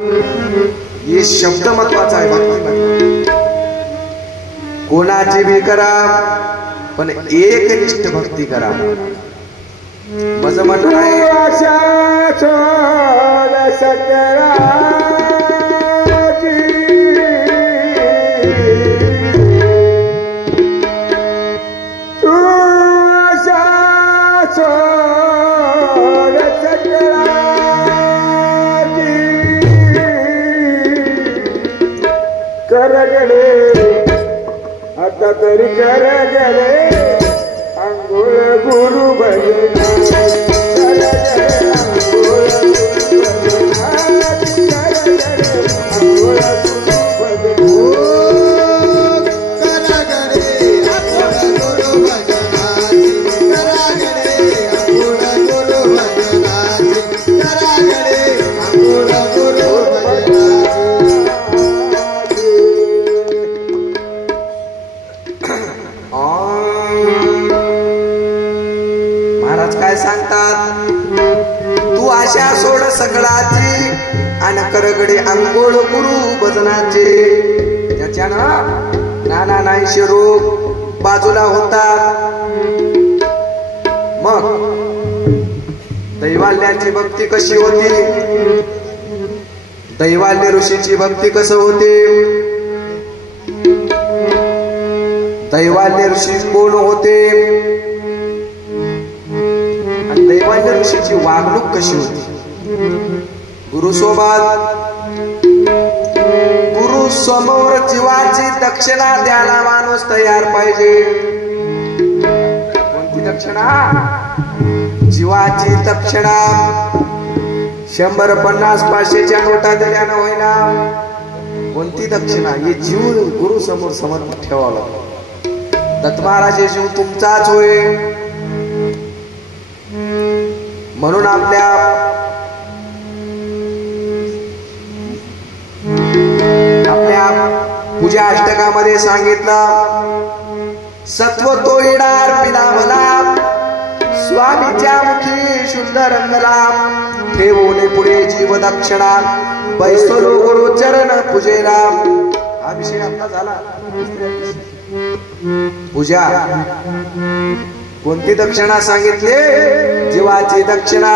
हे शब्द महत्वाचा आहे भक्तीमध्ये. कोणाची बी करा पण एकनिष्ठ भक्ती करा. माझं म्हणणं आहे आशा सोड सकळाची तू आशा सोड सकळाची कर गडे आता तरी कर गडे अंघोळ गुरु भजना सकळाची आणि करगडे अंघोळ गुरु भजनाचे. त्याच्यानं नाना नाहीशे रोग बाजूला होतात. मग दैवाल्याची भक्ती कशी होती? दैवाल्य ऋषीची भक्ती कसं होते? दैवाल्य ऋषी कोण होते आणि दैवाल्य ऋषीची वागणूक कशी होती? गुरु सोबत गुरु समोर जीवाची दक्षिणा द्यायला माणूस तयार पाहिजे. कोणती दक्षिणा? जीवाची दक्षिणा. 100, 50, 500च्या नोटा दिल्यानं होईना. कोणती दक्षिणा? हे जीव गुरु समोर समर्पित ठेवावं लागतं. दत्त महाराज हे जीव तुमचाच होय. म्हणून आपल्या पूजा अष्टकामध्ये सांगितलं, सत्व तो इडार पिला मला स्वामीच्या मुखी शुद्ध रंगला, ठेवून पुढे जीव दक्षिणा बैसलो गुरु चरण पूजेला. हा विषय आपला झाला. पूजा कोणती दक्षिणा सांगितली? जीवाची दक्षिणा.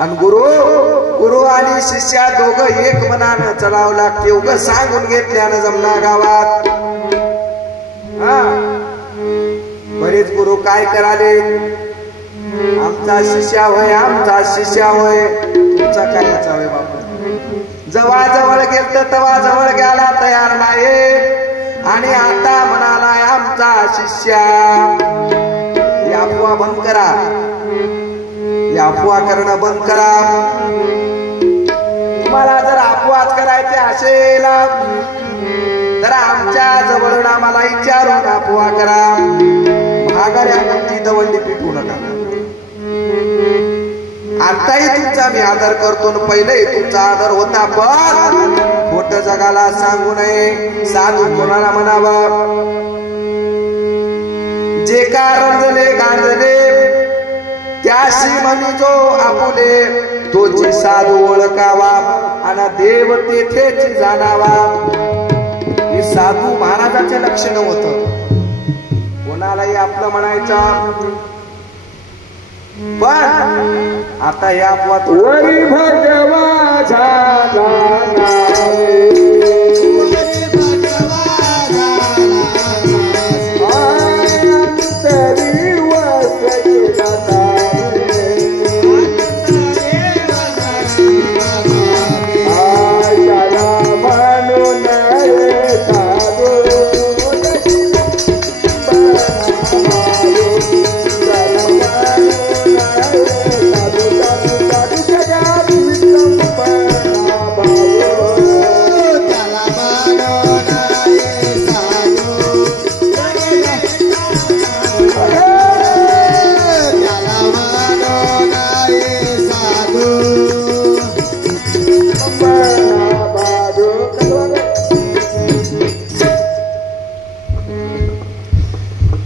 आणि गुरु आणि शिष्या दोघं एक मनानं चलावं लागते. उगं सांगून घेतल्यानं जमना गावात. बरेच गुरु काय कराले? आमचा शिष्या होय, आमचा शिष्या होय. तुमचा काय याचा होय बाबा? जवळ जवळ गेलत तवा जवळ गेला तयार नाही आणि आता म्हणालाय आमचा शिष्या. ही अफवा बंद करा. अफवा करणं बंद करा. तुम्हाला जर अफवाच करायचे असेल तर आमच्या जवळून आम्हाला विचारून अफवा करा. महागाऱ्या तुमची दवंडी पिटवू नका. आताही तुमचा मी आदर करतो, पहिलेही तुमचा आदर होता, पण खोटं जगाला सांगू नये. साधू कोणाला म्हणावा? जे का रंजले गांजले त्याशी म्हणी जो आपुले, तोची साधू ओळखावा आणि देव तेथेच जाणावा. हे साधू महाराजाचे लक्षण होत. कोणालाही आपलं म्हणायचं, पण आता या अपवाद वरी भगवा झाला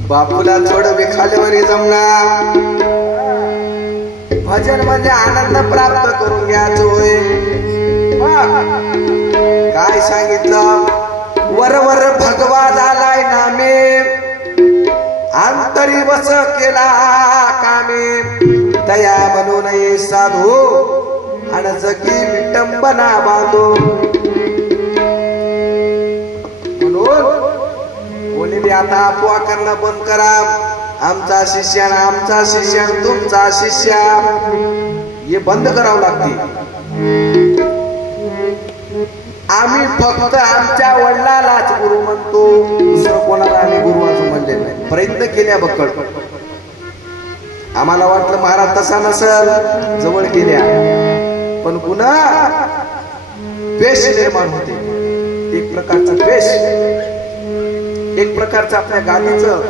बापूला थोडं विखाल्यावर जमणार. भजन म्हणजे आनंद प्राप्त करून घ्यायचोय. सांगितलं वरवर भगवा झालाय नामे अंतरी वस केला कामे दया म्हणून ये साधू आणि जगी विटंबना बांधो म्हणून कोणी बी आता अफवा करणं बंद करा आमचा शिष्य तुमचा शिष्य हे बंद करावं लागते आम्ही फक्त आमच्या वडिलालाच गुरु म्हणतो दुसरं कोणाला आम्ही गुरु असं म्हणले नाही प्रयत्न केल्या बक्कड आम्हाला वाटलं महाराज तसा नसल जवळ गेल्या पण पुन्हा द्वेष निर्माण होते एक प्रकारचं द्वेष एक प्रकारचं आपल्या गादीचं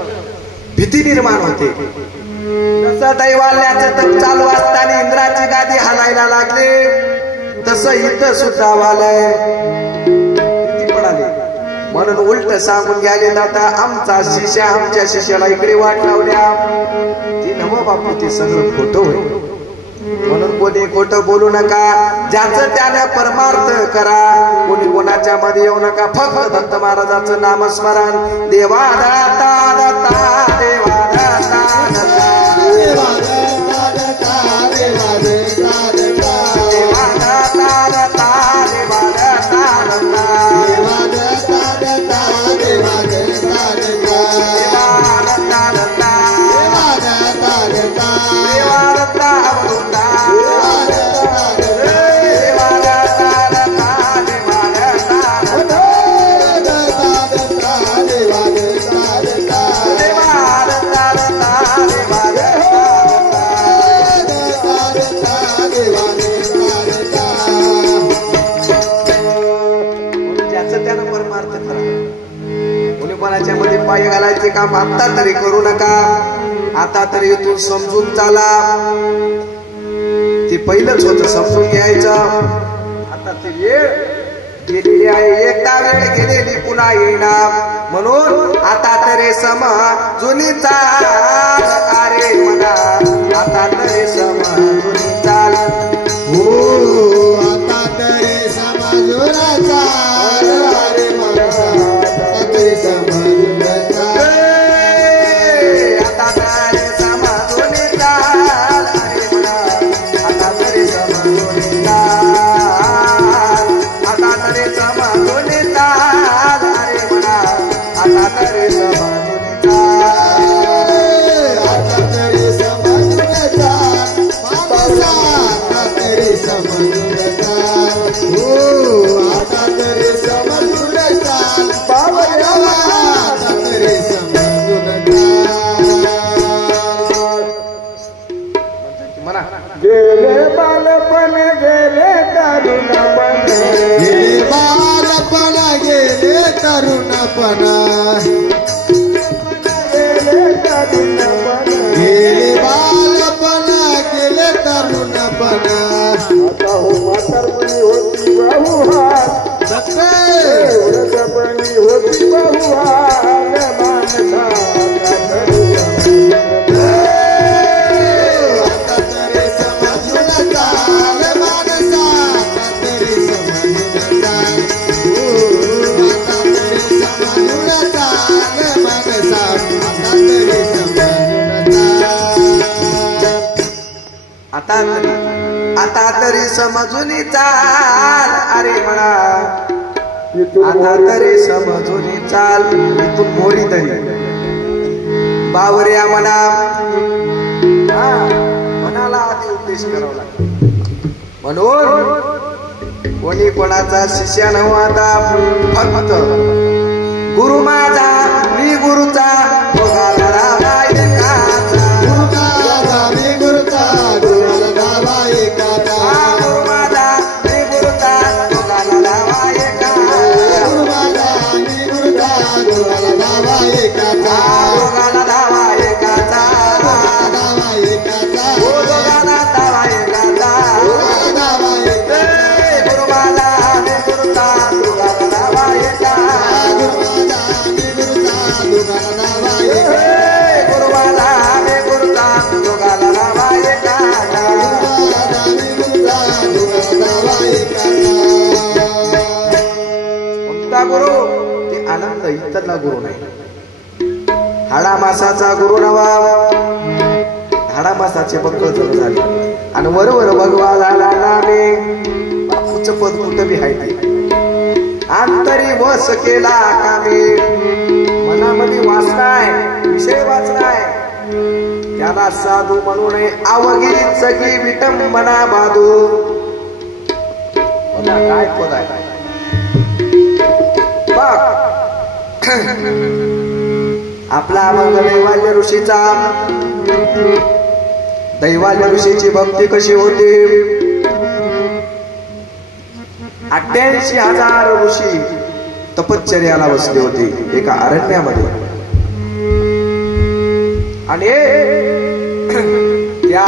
भीती निर्माण होते जसं दैवाल्याचं तप चालू असताना इंद्राची गादी हालायला लागली तसं इथं सुद्धा वालय भीती पडाली म्हणून उलट सांगून घ्याले जाता आमचा शिष्य आमच्या शिष्याला इकडे वाट लावल्या ती नवं बापू ते सगळं खोटं होईल म्हणून कोणी खोटं बोलू नका ज्याचं त्याने परमार्थ करा कोणी कोणाच्या मध्ये येऊ नका फक्त दत्त महाराजाचं नामस्मरण देवा दाता दाता देवा दाता दाता देवा दाता देवा दाता दाता देवा दाता पाय घालायचे काम आता तरी करू नका आता तरी इथून समजून चाला ते पहिलंच होतं समजून घ्यायचं आता ती वेळ गेलेली आहे एकदा वेळ गेलेली पुन्हा येणार म्हणून आता तरी समजून चाल अरे म्हणा आता तरी समजून चाल हो आता तरी समजून चाल अरे म्हणा आता तरी समजून गेले बालपण गेले तरुणपण गेले बालपण गेले तरुणपण गेले तरुणपण गेले बालपण गेले तरुणपण आता हो म्हातारपणी होती बहुहार वृद्धपणी होती बहुहार मानसा आता तरी समजून चाल अरे म्हणा आता तरी समजून चाल इथून मोरी तरी बावऱ्या म्हणा मनाला आधी उपदेश करावा लागतो म्हणून कोणी कोणाचा शिष्य नव्हा आता फक्त गुरु माझा मी गुरुचा Bye. त्यातला गुरु नाही. हाडामासाचा गुरु नवा, हाडामासाचे बक्कळ जण झाले आणि वरवर भगवा झाला नामे. बापूचं पद कुठं बी हाय ते अंतरी वस केला कामे. मनामध्ये वाचनाय, विषय वाचनाय, त्याला साधू म्हणू नये. अवघी सगळी विटंबना बाधू. काय पद आहे आपला अभंग दैवाल्य ऋषीचा. दैवाल्य ऋषीची भक्ती कशी होती. 88,000 ऋषी तपश्चर्याला बसले होते एका अरण्यामध्ये आणि त्या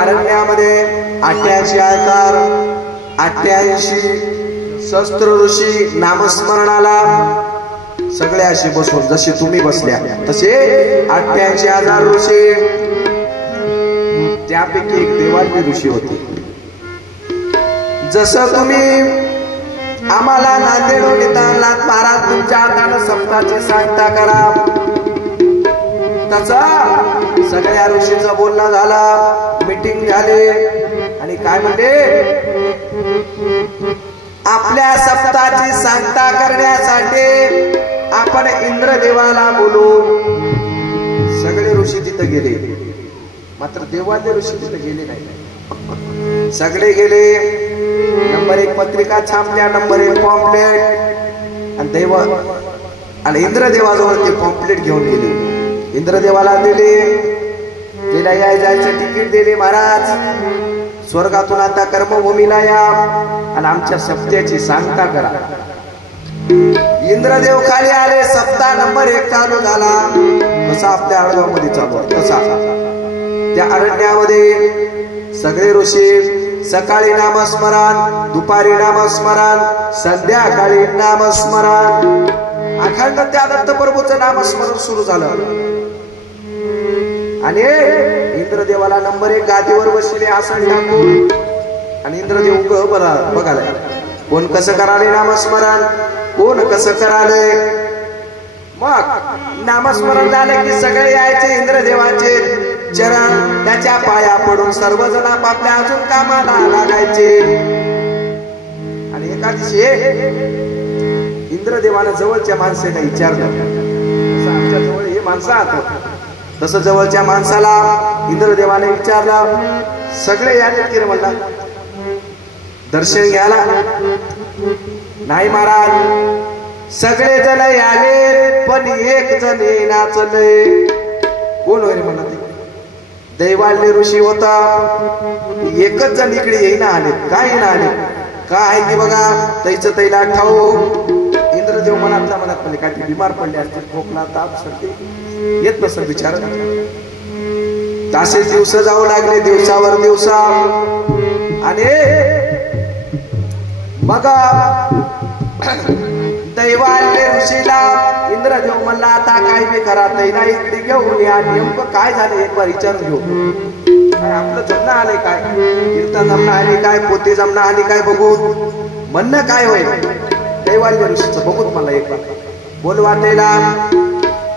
अरण्यामध्ये 88 शस्त्र ऋषी नामस्मरणाला सगळे असे बसून जसे तुम्ही बसल्या तसे 88,000 ऋषी. त्यापैकी एक देवाल्य ऋषी होते. जसं तुम्ही आम्हाला नांदेडो नितांनाथ महाराज तुमच्या हातानं सप्ताची सांगता करा तसा सगळ्या ऋषीचं बोलणं झालं. मीटिंग झाली आणि काय म्हणते आपल्या सप्ताची सांगता करण्यासाठी आपण इंद्रदेवाला बोलू. सगळे ऋषी तिथं गेले मात्र देवाल्य ऋषी तिथं गेले नाही. सगळे गेले. नंबर 1 पत्रिका छापल्या, नंबर 1 पॉम्पलेट आणि देव आणि इंद्रदेवाजवळ ते पॉम्पलेट घेऊन गेले. इंद्रदेवाला दिले. तिला याय जायचं तिकीट दिले. महाराज स्वर्गातून आता कर्मभूमीला या आणि आमच्या सप्त्याची सांगता करा. इंद्रदेव खाली आले. सप्ताह नंबर 1 चालू झाला. तसा आपल्या आळगावमध्ये चालू आहे तसा त्या अरण्यामध्ये सगळे ऋषी सकाळी नामस्मरण, दुपारी नामस्मरण, संध्याकाळी नामस्मरण, अखंड त्या दत्तप्रभूचं नामस्मरण सुरू झालं. आणि इंद्रदेवाला नंबर 1 गादीवर बसले आसन टाकून आणि इंद्रदेव बघायला कोण कसं कराले नामस्मरण, कोण कसं कराले. मग नामस्मरण झालं की सगळे यायचे इंद्रदेवाचे चरण त्याच्या पाया पडून सर्वजण आपापल्या अजून कामाला लागायचे. आणि एका दिवशी इंद्रदेवानं जवळच्या माणसाला विचारलं. आमच्या जवळ हे माणसं आहात तसं जवळच्या माणसाला इंद्रदेवाने विचारलं. सगळे याले की म्हणला दर्शन घ्यायला. नाही महाराज सगळे जण आले पण एक जण नाचले. कोण होय म्हणला ते दैवाल्य ऋषी होता. एकच जण इकडे येईना आले. काय ना आले काय की बघा तैचं तैला ठाऊ. इंद्रदेव मनातला मनात पडले काय ते बिमार पडले असतील, खोकला ताप सर्दी येत नसेल विचार. तासे दिवस जाऊ लागले, दिवसावर दिवसा. आणि बघा दैवाल्य ऋषीला इंद्रदेव म्हणला आता काय बी करा तैला इकडे घेऊन या. नेमकं काय झालं एक बार विचारून घेऊ. काय आपलं जमणं आले काय, कीर्तन जमणं आले काय, पोते जमणं आले काय बघू. म्हणणं काय होय दैवाल्य ऋषीचं बघूत मला एक बार बोलवा. त्याला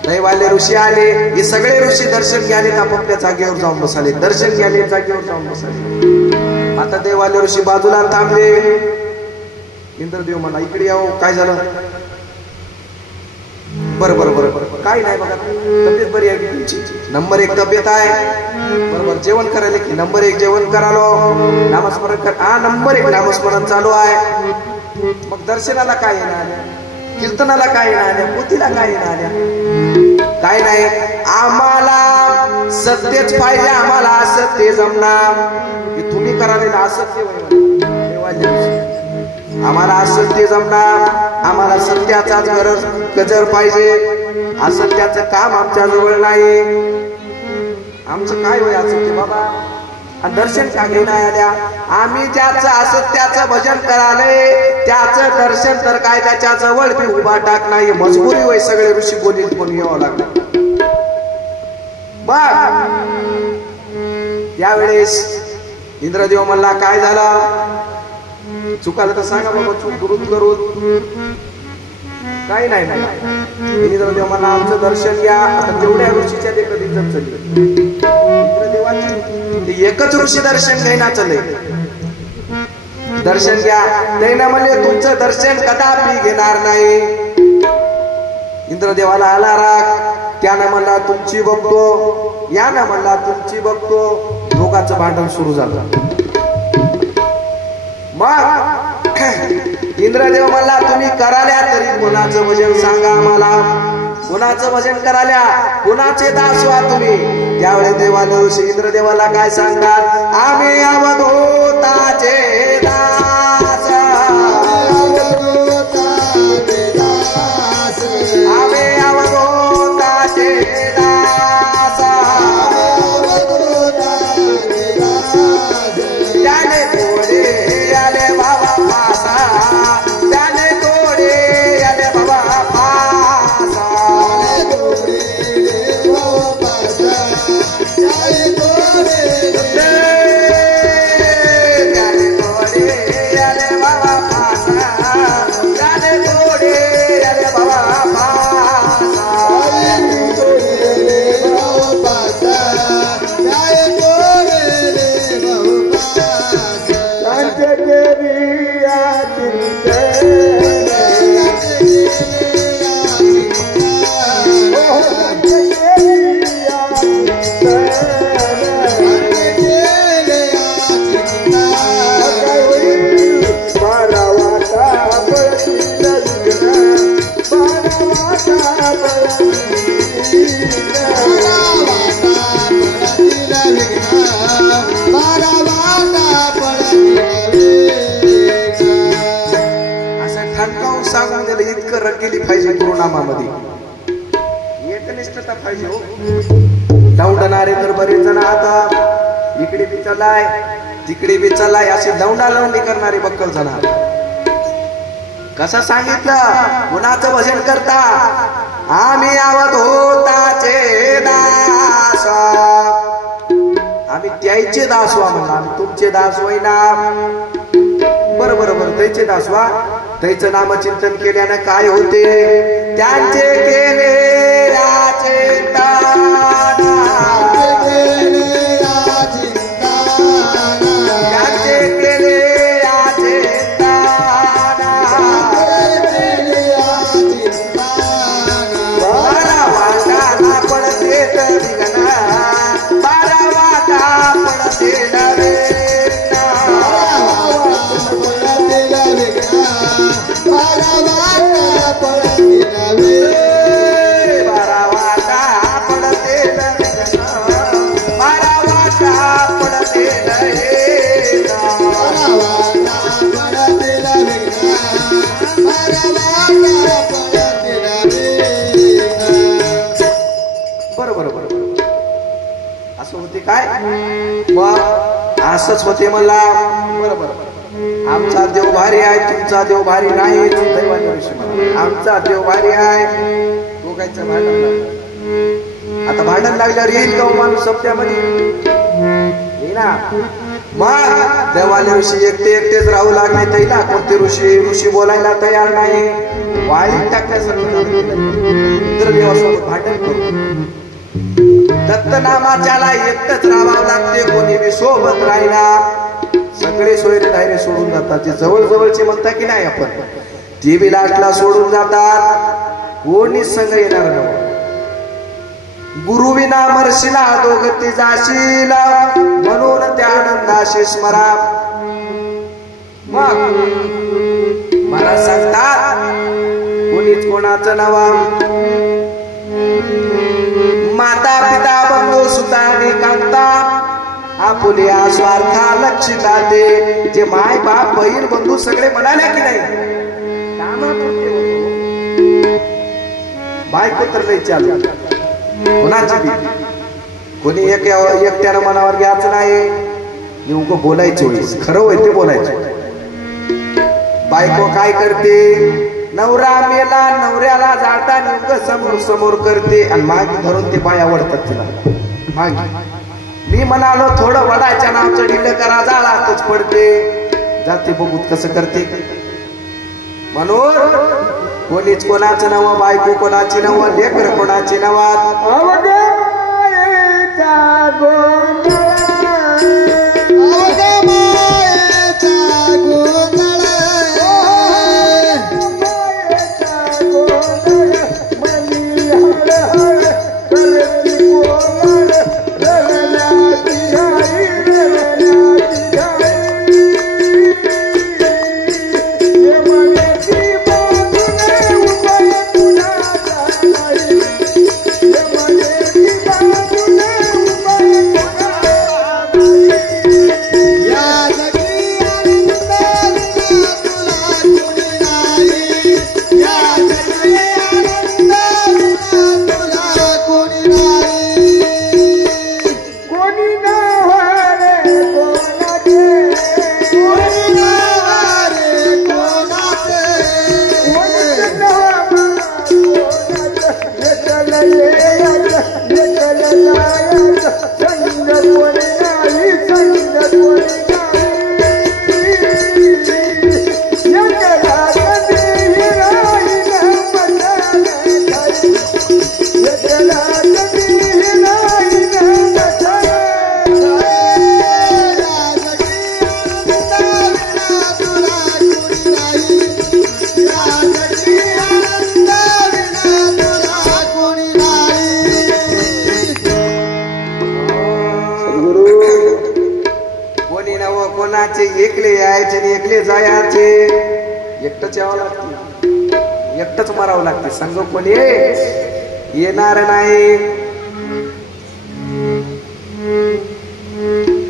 दैवाल्य ऋषी आले. हे सगळे ऋषी दर्शन घ्याले आपापल्या जागेवर जाऊन बसाले. दर्शन घ्याले जागेवर जाऊन बसाले. आता दैवाल्य ऋषी बाजूला थांबले. इंद्रदेव म्हणा इकडे यावं. काय झालं बरं बरं बरं काय नाही बघा तब्येत बरी आहे तुमची. नंबर 1 तब्येत आहे बरोबर. जेवण करायला की नंबर 1 जेवण करालो. नामस्मरण कर. हा नंबर 1 नामस्मरण चालू आहे. मग दर्शनाला काय येणार, कीर्तनाला काय येणार, पोथीला काय येणार. काय नाही आम्हाला सत्यच पाहिजे. आम्हाला असत्य जमणार. तुम्ही करायला असत्य आम्हाला असत्य जमणार. आम्हाला सत्याचाच गजर पाहिजे. असत्याचं काम आमच्या जवळ नाही. आमचं काय होय असत्य बाबा. आणि दर्शन का घेणार आल्या. आम्ही ज्याचं असत्याचं भजन करायलंय त्याचं दर्शन तर काय त्याच्या जवळ बी उभा टाक नाही. मजबुरी होय सगळे ऋषी बोलीत कोणी यावं लागलं. बघ यावेळेस इंद्रदेव म्हणला काय झालं चुकालं तर सांगा बाबा. चूक करून काही नाही इंद्रदेव मला आमचं दर्शन घ्या. आता तेवढ्या ऋषीच्या ते कधी चले इंद्रदेवाची एकच ऋषी दर्शन घेईना चले. दर्शन घ्या त्याने म्हणले तुमचं दर्शन कदापि घेणार नाही. इंद्रदेवाला आला राग. त्यानं म्हणला तुमची बघतो, यानं म्हणला तुमची बघतो. दोघांचं भांडण सुरू झालं. मग इंद्रदेव म्हणला तुम्ही कराल्या तरी कोणाचं भजन सांगा आम्हाला. कोणाचं भजन कराल्या, कोणाचे दास व्हा तुम्ही. त्यावेळेस देवाला ऋषी इंद्रदेवाला काय सांगतात, आम्ही अवधूताचे दास, आम्ही अवधूताचे दास. त्याने थोडे आले बाबा पासा, त्याने थोडे आले बाबा पासा. इतकं रंगेली पाहिजे गुरुनामामध्ये, एकनिष्ठता पाहिजे हो. दौंडणारे तर बरेच जण आता इकडे बी चलाय तिकडे बी चलाय असे दौंडा लावणी करणारे बक्कल जण. कसं सांगितलं कुणाचं भजन करता, आम्ही अवधूताचे दास, आम्ही त्याचे दास व्हा म्हणा. आम्ही तुमचे दास होईना. बरोबर त्याचे दास व्हा. त्याचं नामचिंतन केल्यानं काय होते, त्यांचे केले काय. मग असंच होते मला. बरोबर आमचा देव भारी आहे, तुमचा देव भारी नाही. आमचा देव भारी आहे. दोघांचं भांडण लागलं. आता भांडण लागल्यावर येईल का माणूस सप्त्यामध्ये ना. मग देवाले ऋषी एकटेच राहू लागले. त्याला कोणते ऋषी बोलायला तयार नाही. वाळीत टाकल्यासारखं इंद्रदेवासोबत भांडण करू. दत्त नामाच्याला एकटच राहावं लागते. कोणी बी सोबत राहिला. सगळे सोयरे धायरे सोडून जातात. जे जवळचे म्हणता की नाही आपण, ते बी लाटला सोडून जातात. कोणीच संग येणार नाही. गुरु विना मरशिला दोगती जाशील, म्हणून त्या आनंदाशी स्मरा. मग मला सांगतात कोणीच कोणाचं नवा. माता पिता बंधू सुताने कांता, आपुल्या स्वार्था लक्षिता दे. जे माय बाप बहीण बंधू सगळे म्हणाले की नाही, बायको तर लई चालू कोणाची बी. कोणी एकट्यानं मनावर घ्यायचं नाही. उगं बोलायचं होईल, खरं होईल ते बोलायचं. बायको काय करते, नवरा मेला नवऱ्याला जाता समोर समोर करते आणि मागे धरून ते बाया आवडतात तिला. मागे मी म्हणालो थोडं वडाच्या नावचं ढिल्ल करा, जाळातच पडते. जाते बघूत कसं करते. म्हणून कोणीच कोणाचं नव, बायको कोणाची नव, लेकर कोणाची नवात. अवघमायेचा गोंधळ एकले यायचे आणि एकले जायचे. एकटंच यावं लागते, एकटंच मरावं लागते. संग कोणी येणार नाही.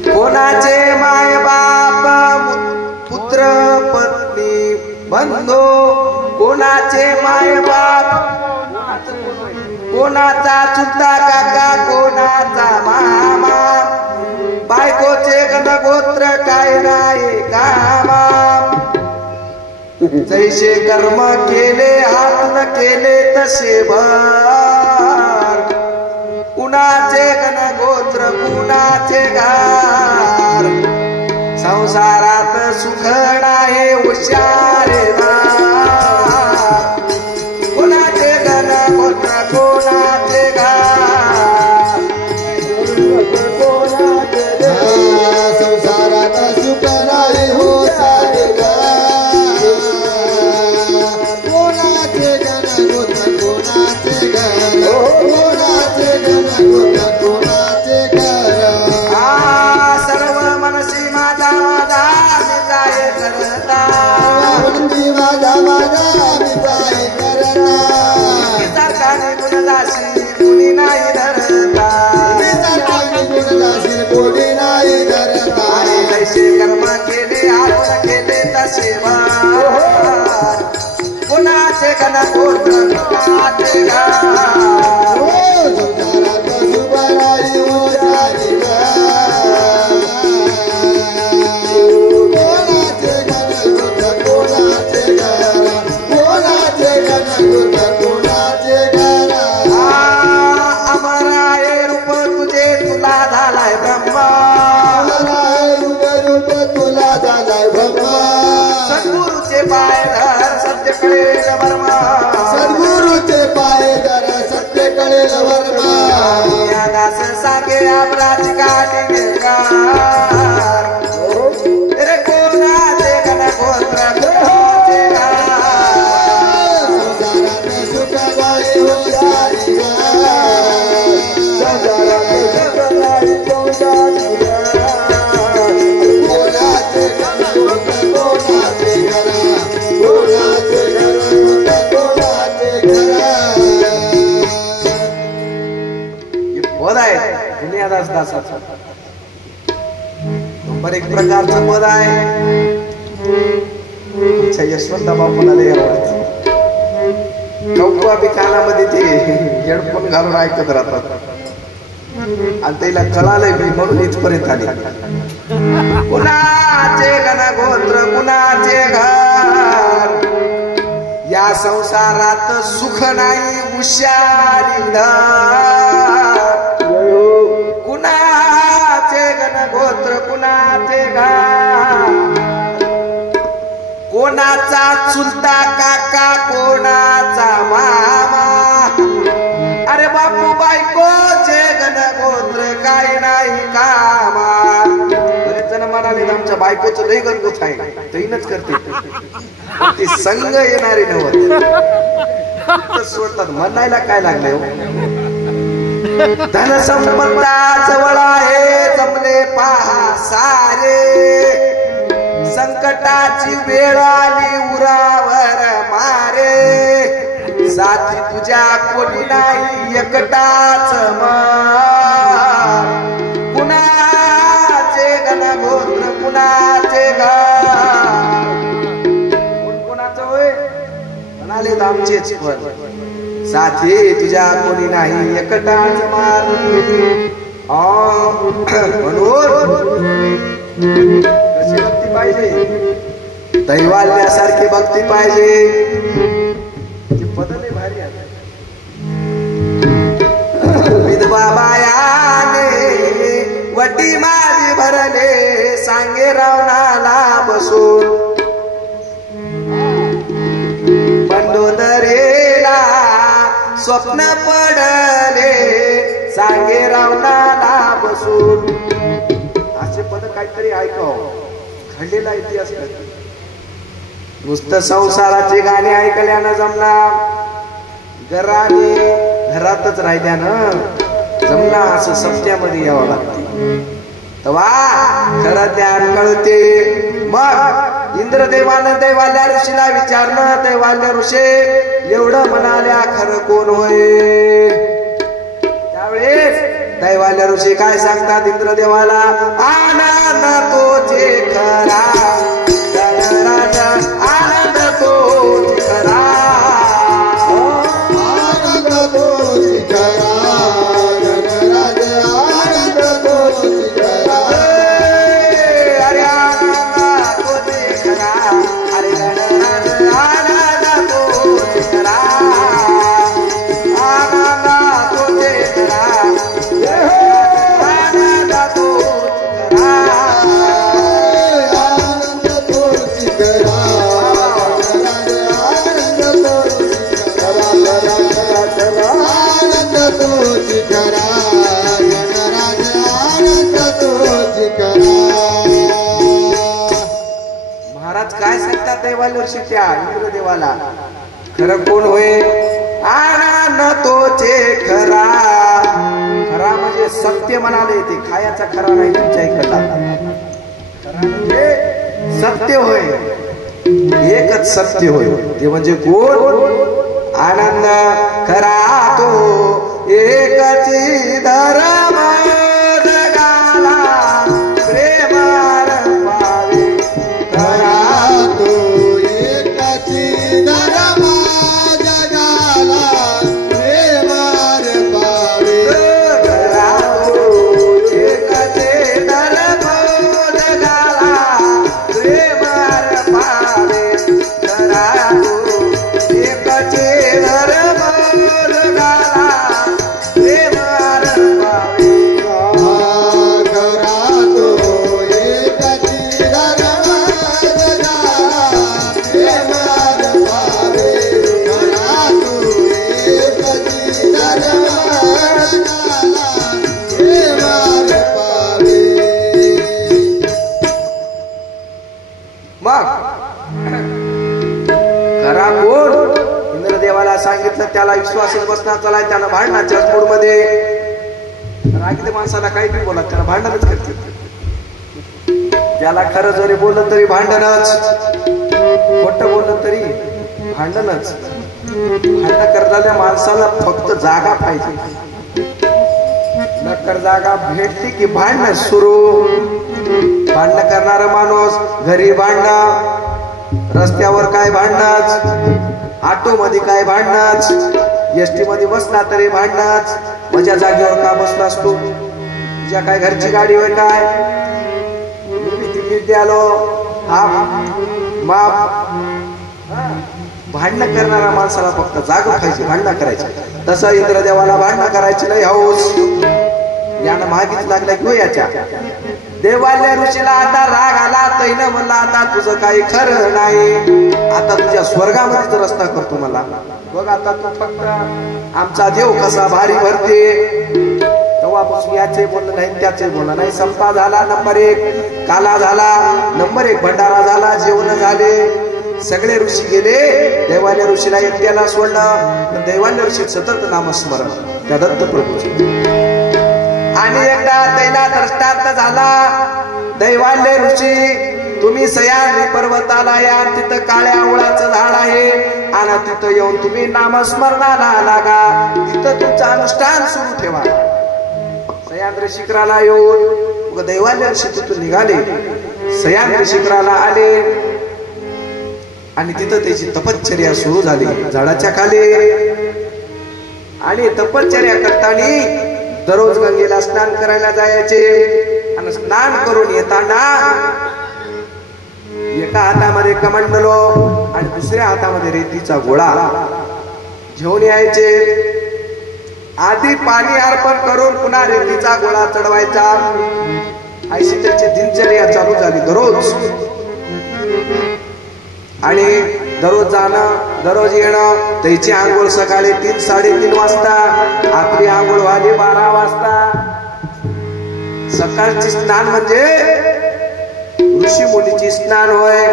कोणाचे माय बाप, पुत्र पत्नी बंधू, कोणाचे माय बाप, कोणाचा चुलता काका, कोणाचा मामा, बायकोचे गणगोत्र काय नाही कामा. जैसे कर्म केले हातून केले तसे भर, कुणाचे गणगोत्र कुणाचे घर. संसारात सुख नाही हुशारेदार, कुणाचे गणगोत्र कुणाचे घर. संसारात सुख नाही होत कोणाचे गणगोत्र कोणाचे घर, कोणाचे गणगोत्र कोणाचे घर. सर्व मनसी माझा माझा मी काय करता, माझा माझा मी काय करता. सारखाने गुणदासी कुणी नाही धरता, गुणदासी कोणी नाही धरता. जैसे कर्म केले हातून केले तसे भर, कुणाचे गणगोत्र कुणाचे घर. संसारात सुख नाही होत कोणाचे गणगोत्र कोणाचे घर, कोणाचे गणगोत्र कोणाचे घर. अमर आहे रूप तुझे तुला झालाय ब्रह्मा, रूप तुला झालाय ब्रह्मा. सद्गुरूचे पाय धर सत्य कळेल वर्मा, सद्गुरूचे पाय धर सत्य कळेल वर्मा. या दास सांगे आपलाची काठी निर्कार, रे कोणाचे गणगोत्र कोणाचे घर. संसारात सुख नाही होत संसारात सुख नाही होत. कोणाचे गणगोत्र कोणाचे घर, कोणाचे गणगोत्र कोणाचे घर. पद आहे दुनियादास दासाचं. नंबर एक प्रकारचं पद आहे. आमच्या यशवंत बापूला लय आवडतं. कौकुआ बी कानामध्ये ते हेडफोन घालून ऐकत राहतात आणि त्याला कळालंय मी म्हणून इथपर्यंत आली. कुणाचे गणगोत्र कुणाचे घर, या संसारात सुख नाही हुशारी धर. कुणाचे गणगोत्र कुणाचे घर, कोणा कोणाचा चुलता काका कोणाचा मामा अरे बापू बायकोचे गण गोत्र काही नाही कामा बरेच जण म्हणाले आमच्या बायकोचं लय गणगोत आहे तैनच करते ती संघ येणारी नव्हत सोडतात म्हणायला काय लागले धन संपत्ता जवळ आहे जमले पहा सारे संकटाची वेळ आली उरावर मारे साथी तुझ्या कोणी नाही एकटाच मार कुणाचे गणगोत्र कुणाचे कोणाचं होय म्हणाले आमचेच पण साथी तुझ्या कोणी नाही एकटाच मार म्हणून कशी भक्ती पाहिजे दैवाल्यासारखी भक्ती पाहिजे बदल भारी आहे विधवा बायाने वटी माझी भरले सांगे रावणाला बसून मंडोदरेला स्वप्न पडले सांगे रावणाला बसून असे पद काहीतरी ऐकाव घडलेला इतिहास नुसतं संसाराची गाणी ऐकल्यानं जमणार घरातच राहिल्यानं जमणार असं सत्यामध्ये यावं लागते तेव्हा खरं ज्ञान कळते मग इंद्रदेवानं दैवाल्या ऋषीला विचारलं दैवाल्या ऋषी एवढं म्हणाल्या खरं कोण होय त्यावेळेस दैवाल्या ऋषी काय सांगतात इंद्रदेवाला आनंद तोचे खरा राजा आनंद तोचे खरा आनंद तोचे खरा राजा आनंद तोचे खरा अरे आनंद तोचे खरा अरे राजा आनंद तोचे खरा आनंद तोचे खरा महाराज काय सांगतात दैवाल्या ऋषीच्या इंद्रदेवाला खरं कोण होय आनंद तोचे खरा खरा म्हणजे सत्य म्हणाले ते खायाचा खरा नाही तुमच्या इकडला खरा म्हणजे सत्य होय एकच सत्य होय ते म्हणजे कोण आनंद खरा तो एकची धर्म जगाला प्रेमार पावे खरा तो एकाची धर्म जगाला प्रेमार पावे खरा तो एकचे धर्म जगाला प्रेमार पावे खरा तो एकचे धर्म जगाला प्रेमार पावे खरा तो एकाची धर्म जगाला प्रेमार पावे खरा तो एकाची धर्म जगाला प्रेमार पावे मग खरा कोण इंद्रदेवाला सांगितलं त्याला विश्वासच बसणार चलाय त्याला भांडणाच्या मूड मध्ये रागीत माणसाला काही नाही बोला त्याला भांडणच करते त्याला खरं जरी बोललं तरी भांडणच खोटं बोललं तरी भांडणच भांडण करणाऱ्या माणसाला फक्त जागा पाहिजे नक्कर जागा भेटली की भांडण सुरू भांडण करणारा माणूस घरी भांडण रस्त्यावर काय भांडणच ऑटो मध्ये काय भांडणच एसटी मध्ये बसला तरी भांडणच माझ्या जागेवर का बसलास तू तुझ्या काय घरची गाडी होय काय मी दिल्लीत आलो हा माप भांडण करणाऱ्या माणसाला फक्त जागा पाहिजे भांडण करायचं तसं इंद्रदेवाला भांडण करायची नाही हौस यानं मागीच लागला की याच्या देवाल्या ऋषीला आता राग आला. तैनं म्हणला आता तुझं काही खरं नाही, आता तुझ्या स्वर्गामध्येच रस्ता करतो मला. बघ आता तू फक्त आमचा देव कसा भारी भरते. तेव्हापासून याचे बोललं नाही त्याचे बोललं नाही. संपा झाला नंबर 1, काला झाला नंबर 1, भंडारा झाला, जेवण झाले, सगळे ऋषी गेले. दैवान्य ऋषीला एकट्याला सोडलं. दैवान्य ऋषी सतत नामस्मरण त्या दत्त प्रभूचे. आणि एकदा त्याला दृष्टांत झाला. दैवान्य ऋषी तुम्ही सह्याद्री पर्वताला या, तिथं काळ्या आवळाचं झाड आहे आणि तिथं येऊन तुम्ही नामस्मरणाला लागा. तिथं तुमचं अनुष्ठान सुरू ठेवा. सह्याद्री शिखराला येऊन दैवान्य ऋषी तिथून निघाले. सह्याद्री शिखराला आले आणि तिथं त्याची तपश्चर्या सुरू झाली झाडाच्या खाली. आणि तपश्चर्या करताना दररोज गंगेला स्नान करायला जायचे. आणि स्नान करून येताना एका हातामध्ये कमंडलो आणि दुसऱ्या हातामध्ये रेतीचा गोळा घेऊन यायचे. आधी पाणी अर्पण करून पुन्हा रेतीचा गोळा चढवायचा. अशी त्याची दिनचर्या चालू झाली दररोज. आणि दररोज जाणं दररोज येणं. त्याची आंघोळ सकाळी 3-3:30 वाजता, आपली आंघोळ व्हाली 12 वाजता. सकाळची स्नान म्हणजे ऋषी मुलीची स्नान होय.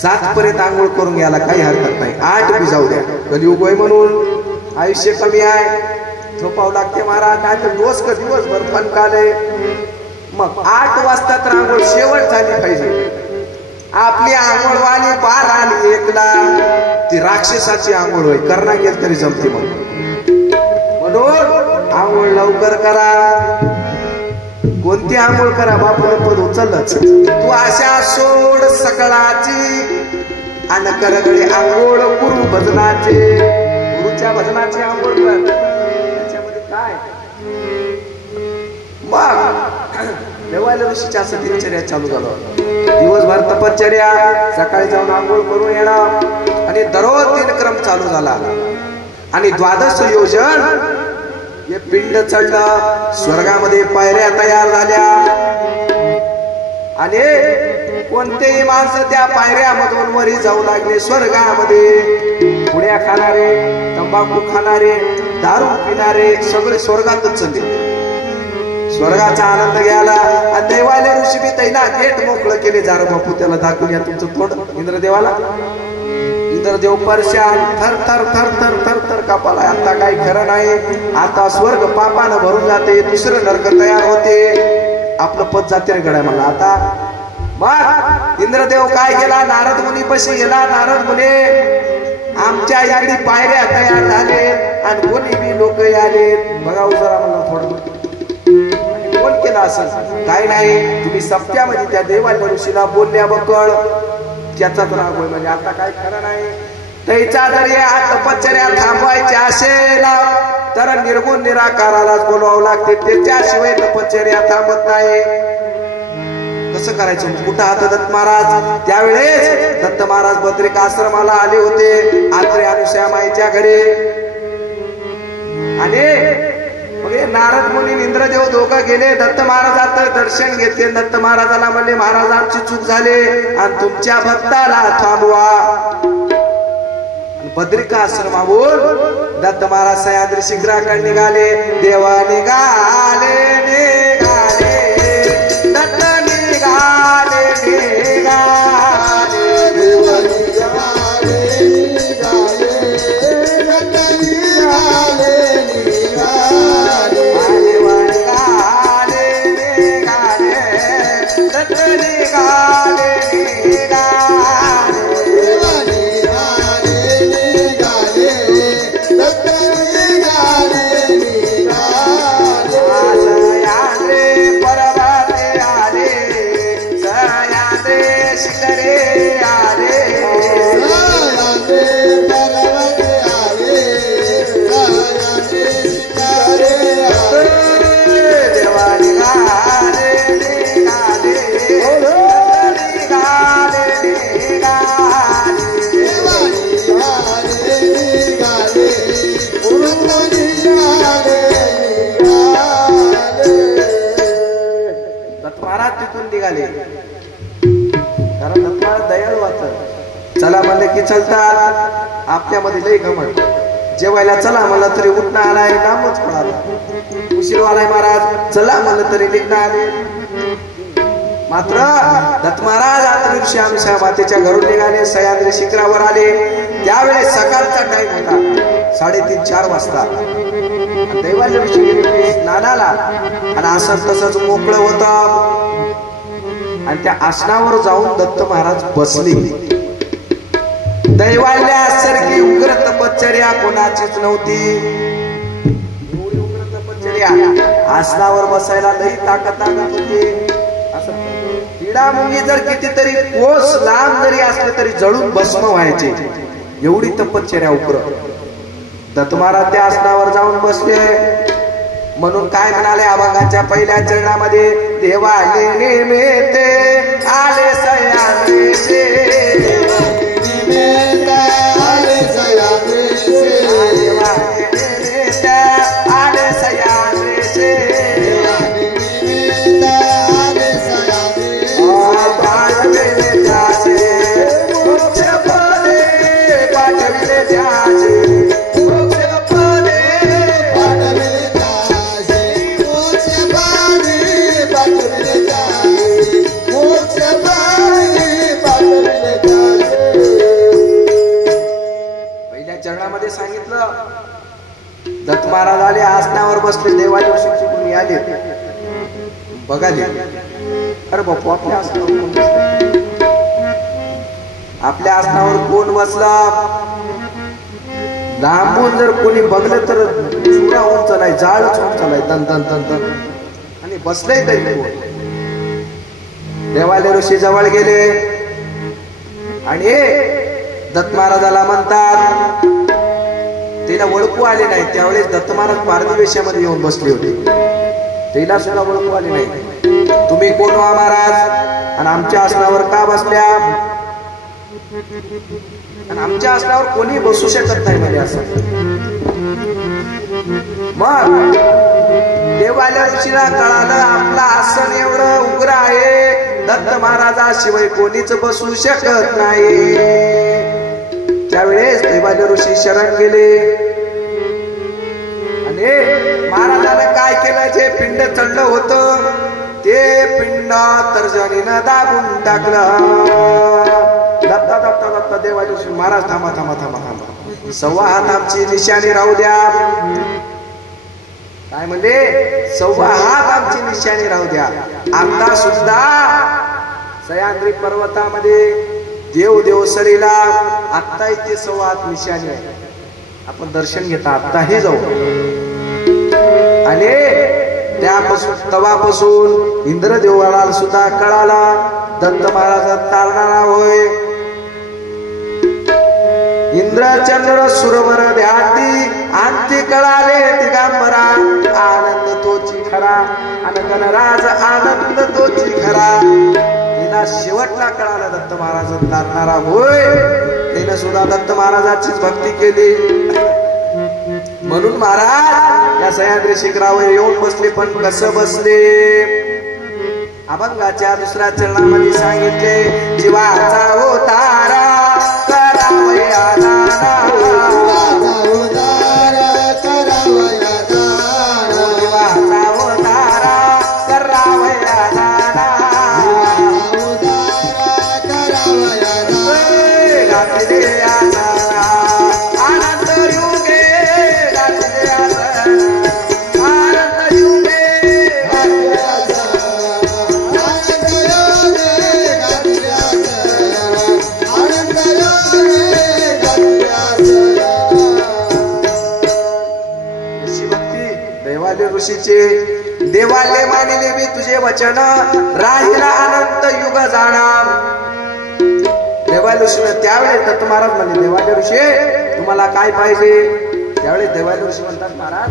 7 पर्यंत आंघोळ करून घ्यायला काही हरकत नाही. 8 बी जाऊ द्या, कलियुग होय म्हणून आयुष्य कमी आहे, झोपावं लागते महाराज. नाही तर रोज का दिवसभर फनकाले. मग 8 वाजता तर आंघोळ शेवट झाली पाहिजे. आपली आंघोळ वाली 12 आणि 1ला ती राक्षसाची आंघोळ होय. करणा गेल तरी जमते. म्हणून आंघोळ लवकर करा. कोणती आंघोळ करा, बापून पद उचललंच. तू आशा सोड सकळाची आणि करगळे आंघोळ गुरु भजनाचे. गुरुच्या भजनाची आंघोळ कर. त्याच्यामध्ये काय मग देवाला ऋषीच्या असं दिनचर्या चालू झालं. दिवसभर तपश्चर्या, सकाळी जाऊन आंघोळ करून येणं आणि दररोज दिनक्रम चालू झाला. आणि 12 योजन हे पिंड चढलं. स्वर्गामध्ये पायऱ्या तयार झाल्या. आणि कोणतेही माणसं त्या पायऱ्यामधून वरी जाऊ लागले. स्वर्गामध्ये पुड्या खाणारे, तंबाखू खाणारे, दारू पिणारे सगळे स्वर्गातच चालले. स्वर्गाचा आनंद घ्यायला. आणि दैवाले ऋषी बी त्याला गेट मोकळं केले. जार बापू त्याला दाखवून या तुमचं तोंड इंद्रदेवाला. इंद्रदेव परशान थर थर थर थर थर थर कापाला. आता काही खरं नाही. आता स्वर्ग पापानं भरून जाते, दुसरं नरक तयार होते, आपलं पद जाते गड्या मला. आता मग इंद्रदेव काय गेला, नारद मुनी पशी गेला. नारद मुने आमच्या इकडे पायऱ्या तयार झाले आणि कोणी बी लोक आले. बघा जरा मला थोडं कोण केलं असं काय नाही. तुम्ही सप्त्यामध्ये त्या देवाल्या ऋषीला बोलल्या बकळ त्याचाच राग होय. म्हणजे आता काय खरं नाही. त्याचा जर या तपश्चर्या थांबवायच्या असेल तर निर्गुण निराकारालाच बोलवावं लागते. त्याच्याशिवाय तपश्चर्या थांबत नाही. कसं करायचं? कुठं आता दत्त महाराज? त्यावेळेस दत्त महाराज बद्रिक आश्रमाला आले होते. आत्रे अनुसया माईच्या घरी. आणि नारद मुनी इंद्रदेव दोघं गेले. दत्त महाराजाचं दर्शन घेतले. दत्त महाराजाला म्हणले महाराज आमची चूक झाली आणि तुमच्या भक्ताला थांबवा. बद्रिका आश्रमावर दत्त महाराज सह्याद्री शिखराकडे निघाले. देवा निघाले निघाले, दत्त निघाले निघाले, देवा निघाले निघाले, दत्त निघाले निघाले, देवा निघाले निघाले, दत्त निघाले निघाले, देवा निघाले निघाले, दत्त निघाले निघाले. सह्याद्री पर्वते आले, सह्याद्री शिखरे म्हणले की चलतात. आपल्यामध्ये लय घमंड. जेवायला चला म्हणलं तरी उठणं आलाय, नामच पळाला. उशीर आलाय महाराज, चला म्हणलं तरी निघणं आले. मात्र दत्त महाराज रात्री दिवशी आमच्या मातेच्या घरून निघाले, सह्याद्री शिखरावर आले. त्यावेळेस सकाळचा टाइम होता, 3:30-4 वाजता. दैवाल्य ऋषी गेले स्नानाला आणि आसन तसंच मोकळं होतं आणि त्या आसनावर जाऊन दत्त महाराज बसले. दैवाल्यासारखी उग्र तपश्चर्या कोणाचीच नव्हती. उग्र तपश्चर्या, आसनावर बसायला लई ताकद होती. असं किडा मुंगी जर कितीतरी कोस लांब जरी असले तरी जळून भस्म व्हायचे, एवढी तपश्चर्या उग्र. दत्त महाराज त्या आसनावर जाऊन बसले. म्हणून काय म्हणाले अभंगाच्या पहिल्या चरणामध्ये, देवाले नेमेते आले सह्याद्रीचे, आले सह्याद्रीचे, देवाले नेमेते आले सह्याद्रीचे, आले सह्याद्रीचे, पाठविले त्याचे मोक्ष पदे, पाठविले त्याचे चरणामध्ये सांगितलं. दत्त महाराज आले, आसनावर बसले. देवाच्या ऋषी कोणी आले बघाले. अरे बापू, आपल्या आसनावर कोण बसले? आपल्या आसनावर कोण बसला? लांबून जर कोणी बघलं तर चुरा होऊन चालाय, जाळच होऊन चालाय, दन दन दन दन. आणि बसलंय तरी कोण? देवालय ऋषी जवळ गेले आणि दत्त महाराजाला म्हणतात. तिला ओळखू आले नाही. त्यावेळेस दत्त महाराज पारधी वेशामध्ये येऊन बसले होते. तिला सुद्धा ओळखू आले नाही. तुम्ही कोण व्हा महाराज, आणि आमच्या आसनावर का बसल्या? आणि आमच्या आसनावर कोणी बसू शकत नाही म्हणजे असं. मग देवालय ऋषीला कळालं आपलं आसन एवढं उग्र आहे, दत्त महाराजाशिवाय कोणीच बसू शकत नाही. त्यावेळेस देवालय ऋषी शरण गेले आणि महाराजाने काय केलं? जे पिंड चढलं होतं ते पिंड तर्जनीनं दाबून टाकलं. दत्ता दत्ता दत्ता देवालय ऋषी महाराज, थांबा थांबा थांबा थांबा, 1.25 हात आमची निशाणी राहू द्या. काय म्हणले? 1.25 हात आमची निशाणी राहू द्या. आता सुद्धा सह्याद्री पर्वतामध्ये देव देवसरीला आत्ता इथे 1.25 हात निशाणी आहे. आपण दर्शन घेता आत्ताही जाऊ. आणि त्यापासून तवापासून इंद्रदेवाला सुद्धा कळाला दत्त महाराज तारणारा होय. इंद्रचंद्र सुरवर ध्याती अंती कळाले दिगंबरा, आनंद तोची खरा आणि गणराज आनंद तोची खरा. तिला शेवटला कळाला दत्त महाराज तारणारा होय. तिने सुद्धा दत्त महाराजाचीच भक्ती केली. म्हणून महाराज या सह्याद्री शिखरावर येऊन बसले. पण कसं बसले? अभंगाच्या दुसऱ्या चरणामध्ये सांगितले, जीवाचा होतारा करावया दाना, जीवाचा होतारा करावया दाना, घातले आसना आनंद युगे, घातले आसना आनंद युगे, घातले ऋषीचे. देवाले मानिले मी तुझे वचन, राहिला अनंत युग जाणार. देवालय ऋषीने त्यावेळेस दत्त महाराज म्हणले, देवालय ऋषी तुम्हाला काय पाहिजे? त्यावेळेस देवालय ऋषी म्हणतात, महाराज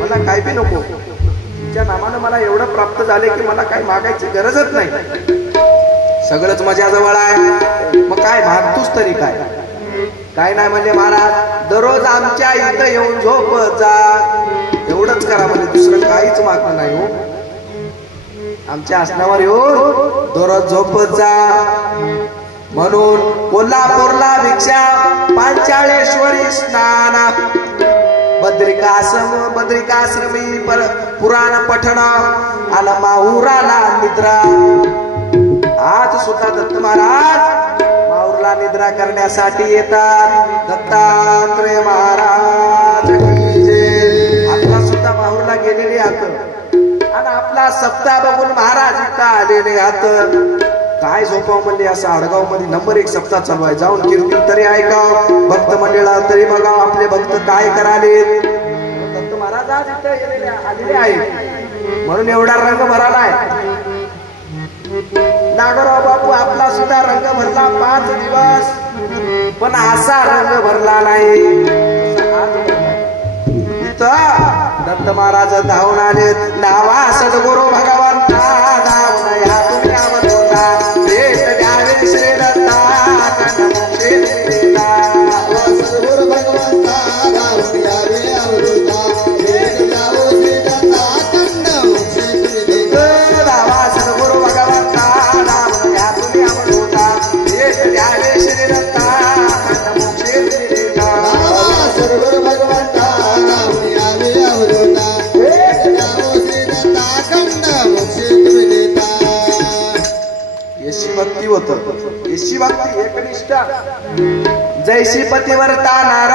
मला काय बी नको, तुमच्या नामानं मला एवढं प्राप्त झाले की मला काय मागायची गरजच नाही, सगळंच माझ्याजवळ आहे. मग काय मागतोस तरी काय? काय नाही म्हणजे महाराज दररोज आमच्या इथं येऊन झोपत जा, एवढंच करा म्हणजे, दुसरं काहीच मागणं नाही हो. आमच्या आसनावर येऊन दररोज झोपत जा. म्हणून कोल्हापूरला भिक्षा, पांचाळेश्वरी स्नान, बद्रिकाश्रमी पुराण पठण, आला माहुराला निद्रा. आज सुद्धा दत्त महाराज माहुरला निद्रा करण्यासाठी येतात. दत्तात्रय महाराज की जय. आता सुद्धा माहुरला गेलेले आहात आणि आपला सप्ताह बघून महाराज इथं आलेले आहात. काय झोपाव म्हणले, असं आडगाव मध्ये नंबर 1 सप्ताह चालू आहे. जाऊन कीर्तन तरी ऐकाव, भक्त मंडळा तरी बघाव आपले भक्त काय कराले. दत्त महाराज आज इथं आलेले आहे म्हणून एवढा रंग भराला आहे. नागोराव बापू आपला सुद्धा रंग भरला 5 दिवस, पण असा रंग भरला नाही. इथं दत्त महाराज धावून आले. नावा सद्गुरु भगवंता धावून या तुम्ही आवत होता. भेट द्यावे श्री दत्ता मोक्षे देता. सद्गुरु भगवंता धावून यावे अवधूता. भेट द्यावो श्री दत्ता मोक्षे देता. नावा सद्गुरु भगवंता धावून या तुम्ही आवत होता. भेट द्यावे श्री दत्ता मोक्षे देता. सद्गुरु भगवंता धावून यावे अवधूता. भेट द्यावो श्री दत्ता मोक्षे देता. यशी भक्ती होत. यशी भक्ती एकनिष्ठ. जैशी पतिव्रता नार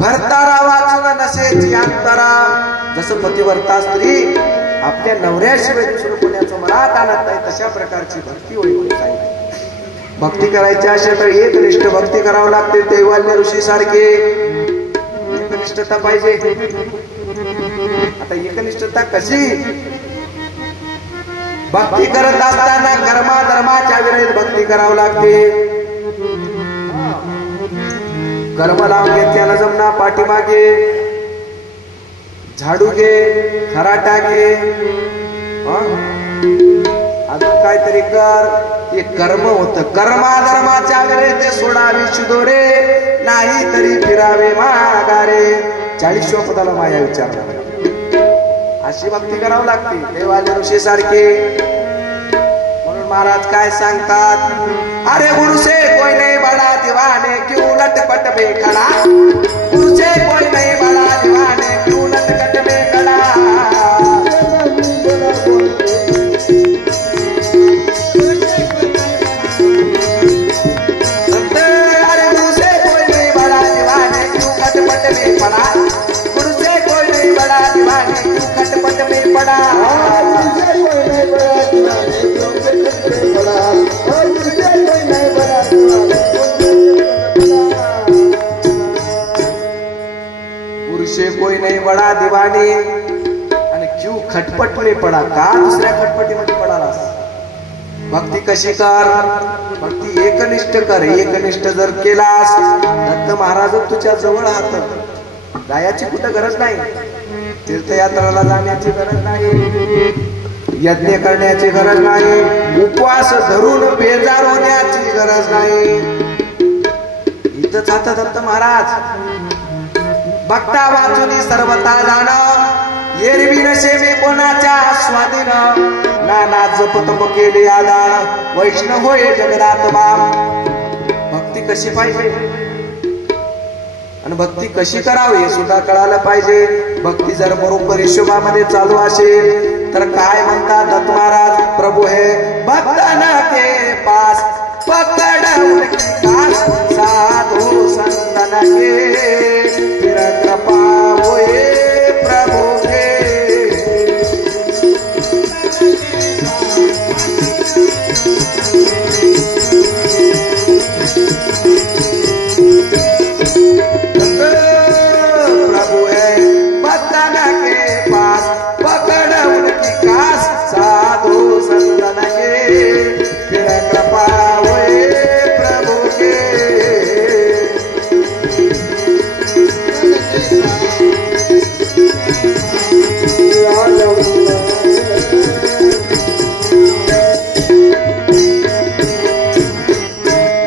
भरतारा वाचून नसेची अंतरा. जसं पतिव्रता स्त्री आपल्या नवऱ्याशिवाय दुसरं कोणाचं मनात आणत नाही, तशा प्रकारची भक्ती होईल. भक्ती करायची असेल तर एकनिष्ठ भक्ती करावं लागते. दैवाल्य ऋषी सारखे एकनिष्ठता पाहिजे. आता एकनिष्ठता कशी? भक्ती करत असताना कर्माधर्माच्या विरुद्ध भक्ती करावं लागते. कर्म लावून घेतल्यानं जमना, पाठीमागे झाडू घे, खराटा घे, अजून काहीतरी कर. हे कर्म होत. कर्माधर्माच्या विरुद्ध सोडावी शिदोरे, नाही तरी फिरावे माघारे. 40व्या पदाला माया विचारणार. अशी भक्ती करावी लागते देवाले ऋषी सारखे. म्हणून महाराज काय सांगतात, अरे गुरु से कोई नहीं बड़ा दीवाने क्यों लटपट में खड़ा. गुरु से कोई नहीं बड़ा दीवाने क्यों लटपट में खड़ा. अरे गुरु से कोई नहीं बड़ा दीवाने क्यों लटपट में पड़ा. गुरु से कोई नहीं बड़ा दीवाने क्यों खटपट में पड़ा. पुरुषे कोई नहीं बड़ा दीवाने आणि क्यों खटपट में पडा. का दुसऱ्या खटपटीमध्ये पडालास. भक्ती कशी कर? भक्ती एकनिष्ठ कर. एकनिष्ठ जर केलास दत्त महाराज तुझ्या जवळ राहतात. जायची कुठं गरज नाही. तीर्थयात्राला जाण्याची गरज नाही. यज्ञ करण्याची गरज नाही. उपवास धरून बेजार होण्याची गरज नाही. इथंच आता दत्त महाराज. भक्ता वाचुनी सर्वता जाणं, एरवी नशे मी कोणाच्या स्वाधीन. नाना जपतप केले आदान, वैष्णव होय जगदात्मा. भक्ती कशी पाहिजे आणि भक्ती कशी करावी हे सुद्धा कळायला पाहिजे. भक्ती जर बरोबर हिशोबामध्ये चालू असेल तर काय म्हणतात दत्त महाराज, प्रभू है भक्तन के पास पकड़ उनकी पास, साधु संतन के फिर कृपा होए प्रभु के. प्रभु है भक्तन के पास पकड़ उनकी कास, साधु संतन के फिर कृपा होए प्रभु के.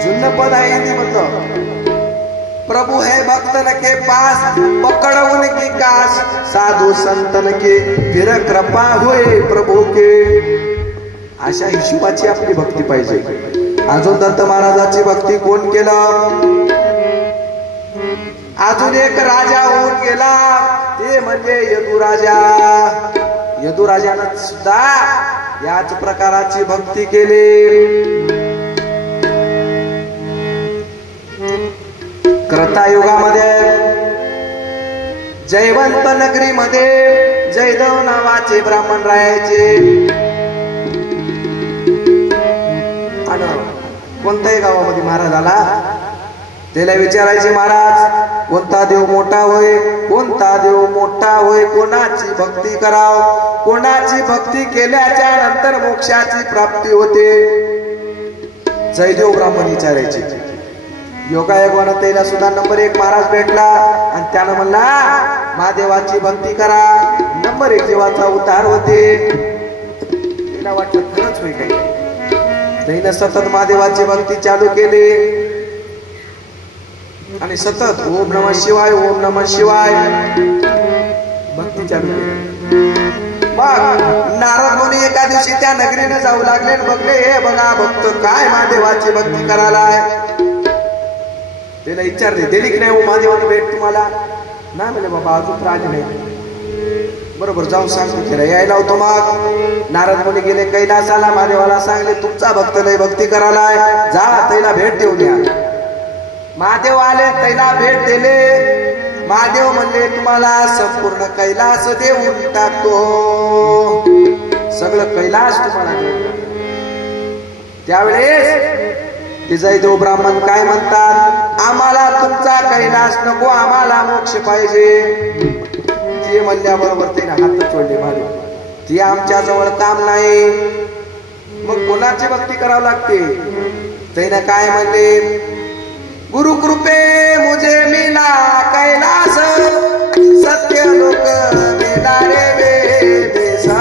जुन्न पद आहे हिंदी मतलब. प्रभु है भक्तन के पास पकड़ उनकी कास, साधु संतन के फिर कृपा होए प्रभु के. अशा हिशोबाची आपली भक्ती पाहिजे. अजून दत्त महाराजांची भक्ती कोण केलं? अजून एक राजा होऊन गेला, ते म्हणजे यदुराजा. यदुराजानं सुद्धा याच प्रकाराची भक्ती केली. त्रतायुगामध्ये जयवंत नगरीमध्ये जयदेव नावाचे ब्राह्मण राहायचे. आणि कोणत्याही गावामध्ये महाराज आला, त्याला विचारायचे, महाराज कोणता देव मोठा होय, कोणता देव मोठा होय, कोणाची भक्ती कराव, कोणाची भक्ती केल्याच्या नंतर मोक्षाची प्राप्ती होते. जयदेव ब्राह्मण विचारायचे. योगायोगानं त्याला सुद्धा नंबर 1 महाराज भेटला आणि त्यानं म्हणला, महादेवाची भक्ती करा, नंबर 1 देवाचा उद्धार होते. तिला वाटलं खरंच होय काही. त्यानं सतत महादेवाची भक्ती चालू केली आणि सतत ओम नमः शिवाय, ओम नमः शिवाय भक्ती चालू केली. मग नारद मुनी एका दिवशी त्या नगरीने जाऊ लागले आणि बघले, हे बघा भक्त काय महादेवाची भक्ती करायला. त्याला विचारले, दिली की नाही महादेवाची भेट तुम्हाला? नाही म्हणजे बाबा अजून राज नाही. बरोबर जाऊन सांगतो त्याला यायला होतो. मग नारद मुनी गेले कैलासाला, महादेवाला सांगले, तुमचा भक्त लय भक्ती करायलाय, जा त्याला भेट देऊ द्या. महादेव आले, त्याला भेट दिले. महादेव म्हणले, तुम्हाला संपूर्ण कैलास देऊन टाकतो, सगळं कैलास तुम्हाला देऊन टाकतो. त्यावेळेस ते जयदेव ब्राह्मण काय म्हणतात, आम्हाला तुमचा कैलास नको, आम्हाला मोक्ष पाहिजे. ते म्हणल्याबरोबर त्याने हात जोडले. महादेव, ती आमच्या जवळ काम नाही, मग कोणाची भक्ती करावी लागते? त्याने काय म्हणले, गुरु कृपे मुझे मिला कैलास, सत्य लोक मिला रे वेदेसा.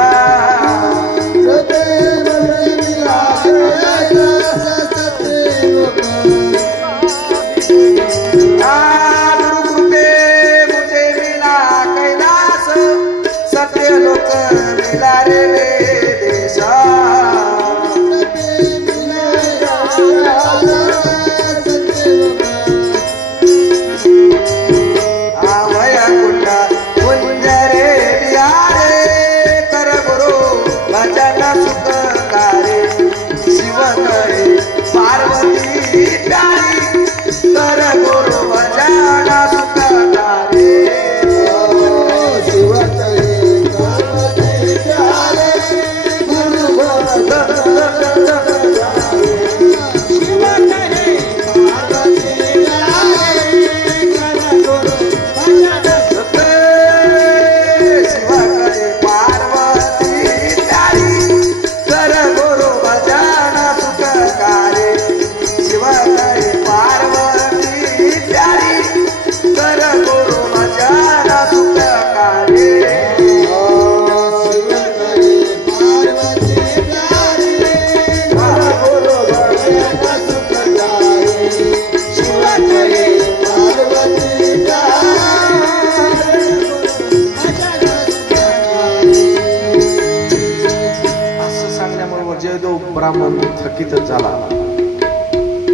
ब्राह्मण थकीतच झाला.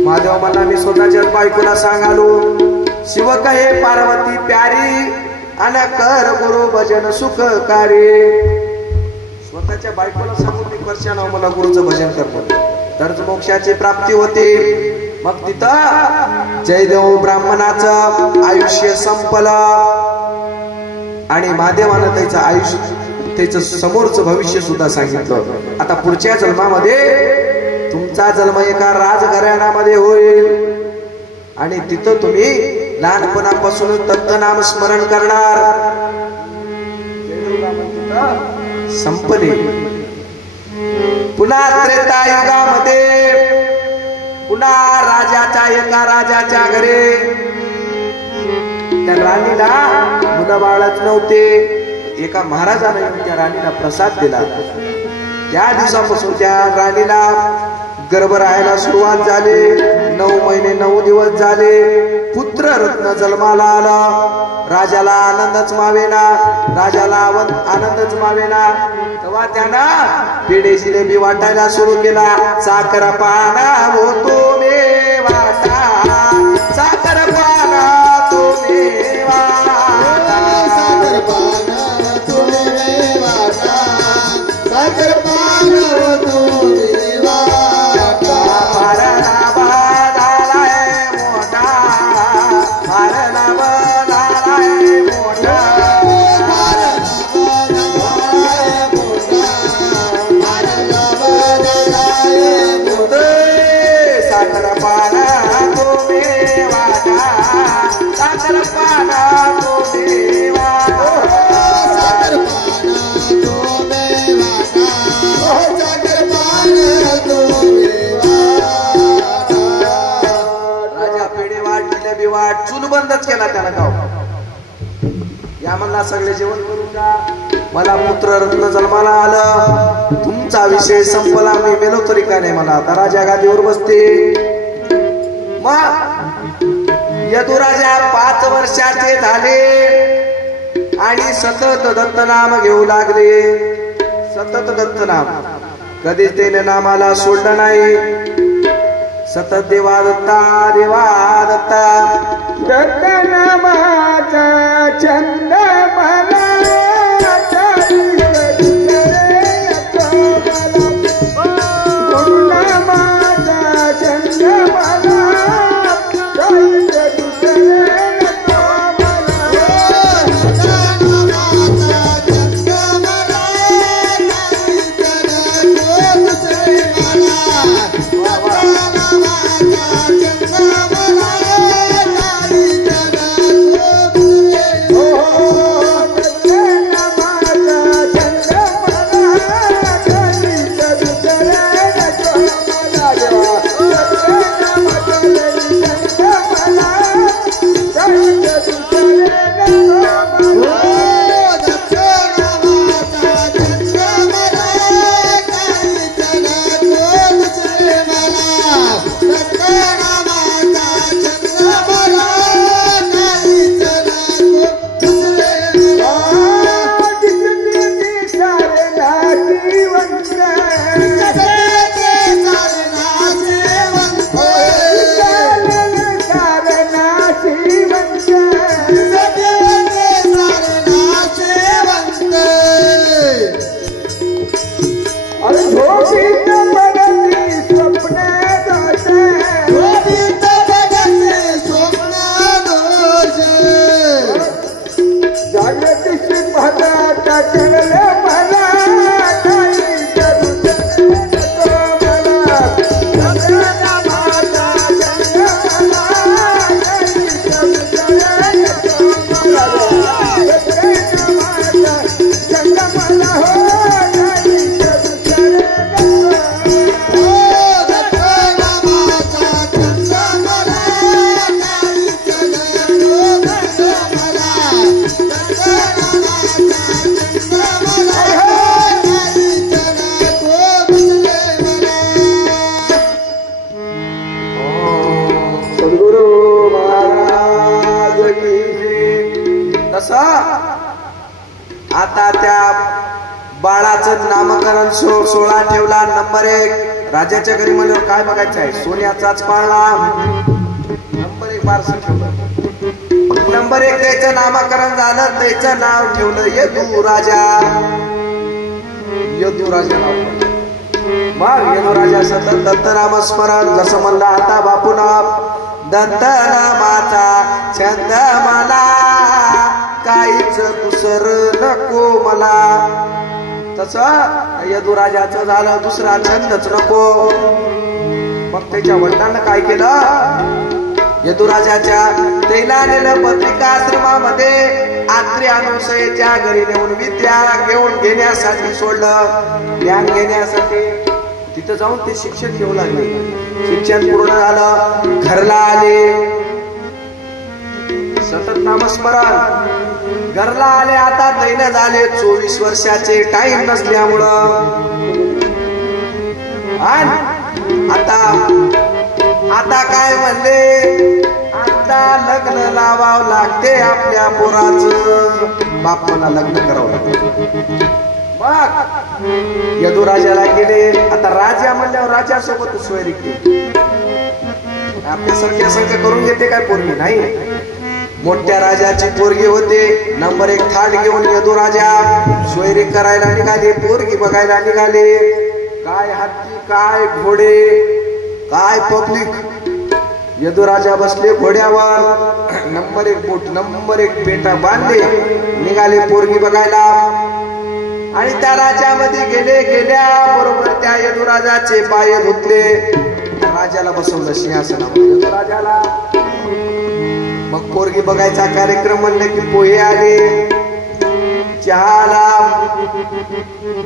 महादेव म्हणला, मी स्वतःच्या बायकोला सांगालो, शिव कहे पार्वती प्यारी, अन कर गुरु भजन सुखकारी. स्वतःच्या बायकोला सांगून मी वर्षानं मला गुरुचं भजन करतो, तरच मोक्षाची प्राप्ती होते. मग तिथं जयदेव ब्राह्मणाचं आयुष्य संपलं आणि महादेवानं त्याचं आयुष्य, त्याचं समोरचं भविष्य सुद्धा सांगितलं. आता पुढच्या जन्मामध्ये तुमचा जन्म एका राजघराण्यामध्ये होईल आणि तिथं तुम्ही लहानपणापासून तत्नाम स्मरण करणार. संपले. पुन्हा त्रेतायुगामध्ये पुन्हा एका राजाच्या घरी त्या राणीला मुलं बाळच नव्हते. एका महाराजाने त्या राणीला प्रसाद दिला. त्या दिवसापासून त्या राणीला गर्भ राहायला सुरुवात झाली. 9 महिने 9 दिवस झाले. पुत्र रत्न जन्माला आला. राजाला आनंदच मावेना. राजाला आनंदच मावेना. तेव्हा त्यानं पेढे जिलेबी वाटायला सुरू केला. साखर पाना होतो मे वाटा. साखर पाना तो मे वाटा. साखर पाना तुम्ही वाटा. साखर पाना तुम्ही वाटा. हरणा बनालाय मोठा. हरणा बनालाय मोठा. साखर पाना तुम्ही वाटा. साखर पाना तुम्ही वाटा. साखर पाना तुम्ही वाटा. साखर पाना तुम्ही वाटा. राजा पेढे वाट जिलेबी वाट चूल बंदच केला त्याला गाव. या म्हणला सगळे जेवण करून जा. मला पुत्र रत्न जन्माला आलं. तुमचा विषय संपला. मी मेलो तरी का नाही. मला आता राजा गादीवर बसते. मग यदुराजा 5 वर्षाचे झाले आणि सतत दत्तनाम घेऊ लागले. सतत दत्तनाम. कधीच त्याने नामाला सोडलं नाही. सतत देवा दत्ता देवा दत्ता. दत्तनामाचा छंद मला. आता त्या बाळाचं नामकरण 16 ठेवला. नंबर 1 राजाच्या घरी म्हणल्यावर काय बघायचं आहे. सोन्याचाच पाळला. नंबर 1 बारसं ठेवलं. नंबर 1 त्याचं नामकरण झालं. त्याचं नाव ठेवलं यदुराजा. यदुराजा नाव. मग यदुराजा सतत दत्तनाम स्मरण. जसं म्हणलं आता बापून दत्तनामाचा छंद मला. काहीच दुसर नको मला. तस यदुराजाचं झालं. दुसरा छंदच नको. मग त्याच्या वडिलांना काय केलं. यदुराजाच्या त्याला नेलं बद्रिकाश्रमामध्ये. आत्रे अनुसयेच्या घरी नेऊन विद्या घेण्यासाठी सोडलं. ज्ञान घेण्यासाठी. तिथं जाऊन ते शिक्षण घेऊ लागले. शिक्षण पूर्ण झालं. घरला आले. सतत नामस्मरण. घरला आले. आता दैन झाले 24 वर्षाचे. टाइम नसल्यामुळं आता काय म्हणले, आता लग्न लावावं लागते आपल्या पोराचं, बापाला लग्न करावं लागतं. मग यदुराजाला गेले. आता राजा म्हणल्यावर राजासोबत सोयरी केली. आपल्यासारख्या संघ करून घेते काय पोरगी नाही. मोठ्या राजाची पोरगी होते. नंबर 1 थाट घेऊन यदुराजा सोयरी करायला निघाले, पोरगी बघायला निघाले. काय हत्ती, काय घोडे, काय पब्लिक. यदुराजा बसले घोड्यावर, नंबर 1 बोट, नंबर 1 पेटा बांधले, निघाले पोरगी बघायला. आणि त्या राजामध्ये गेल्या बरोबर त्या यदुराजाचे पाय धुतले. राजाला बसवलं सिंहासनावर यदुराजाला. मग पोरगी बघायचा कार्यक्रम म्हणले की पोहे आले, चहाला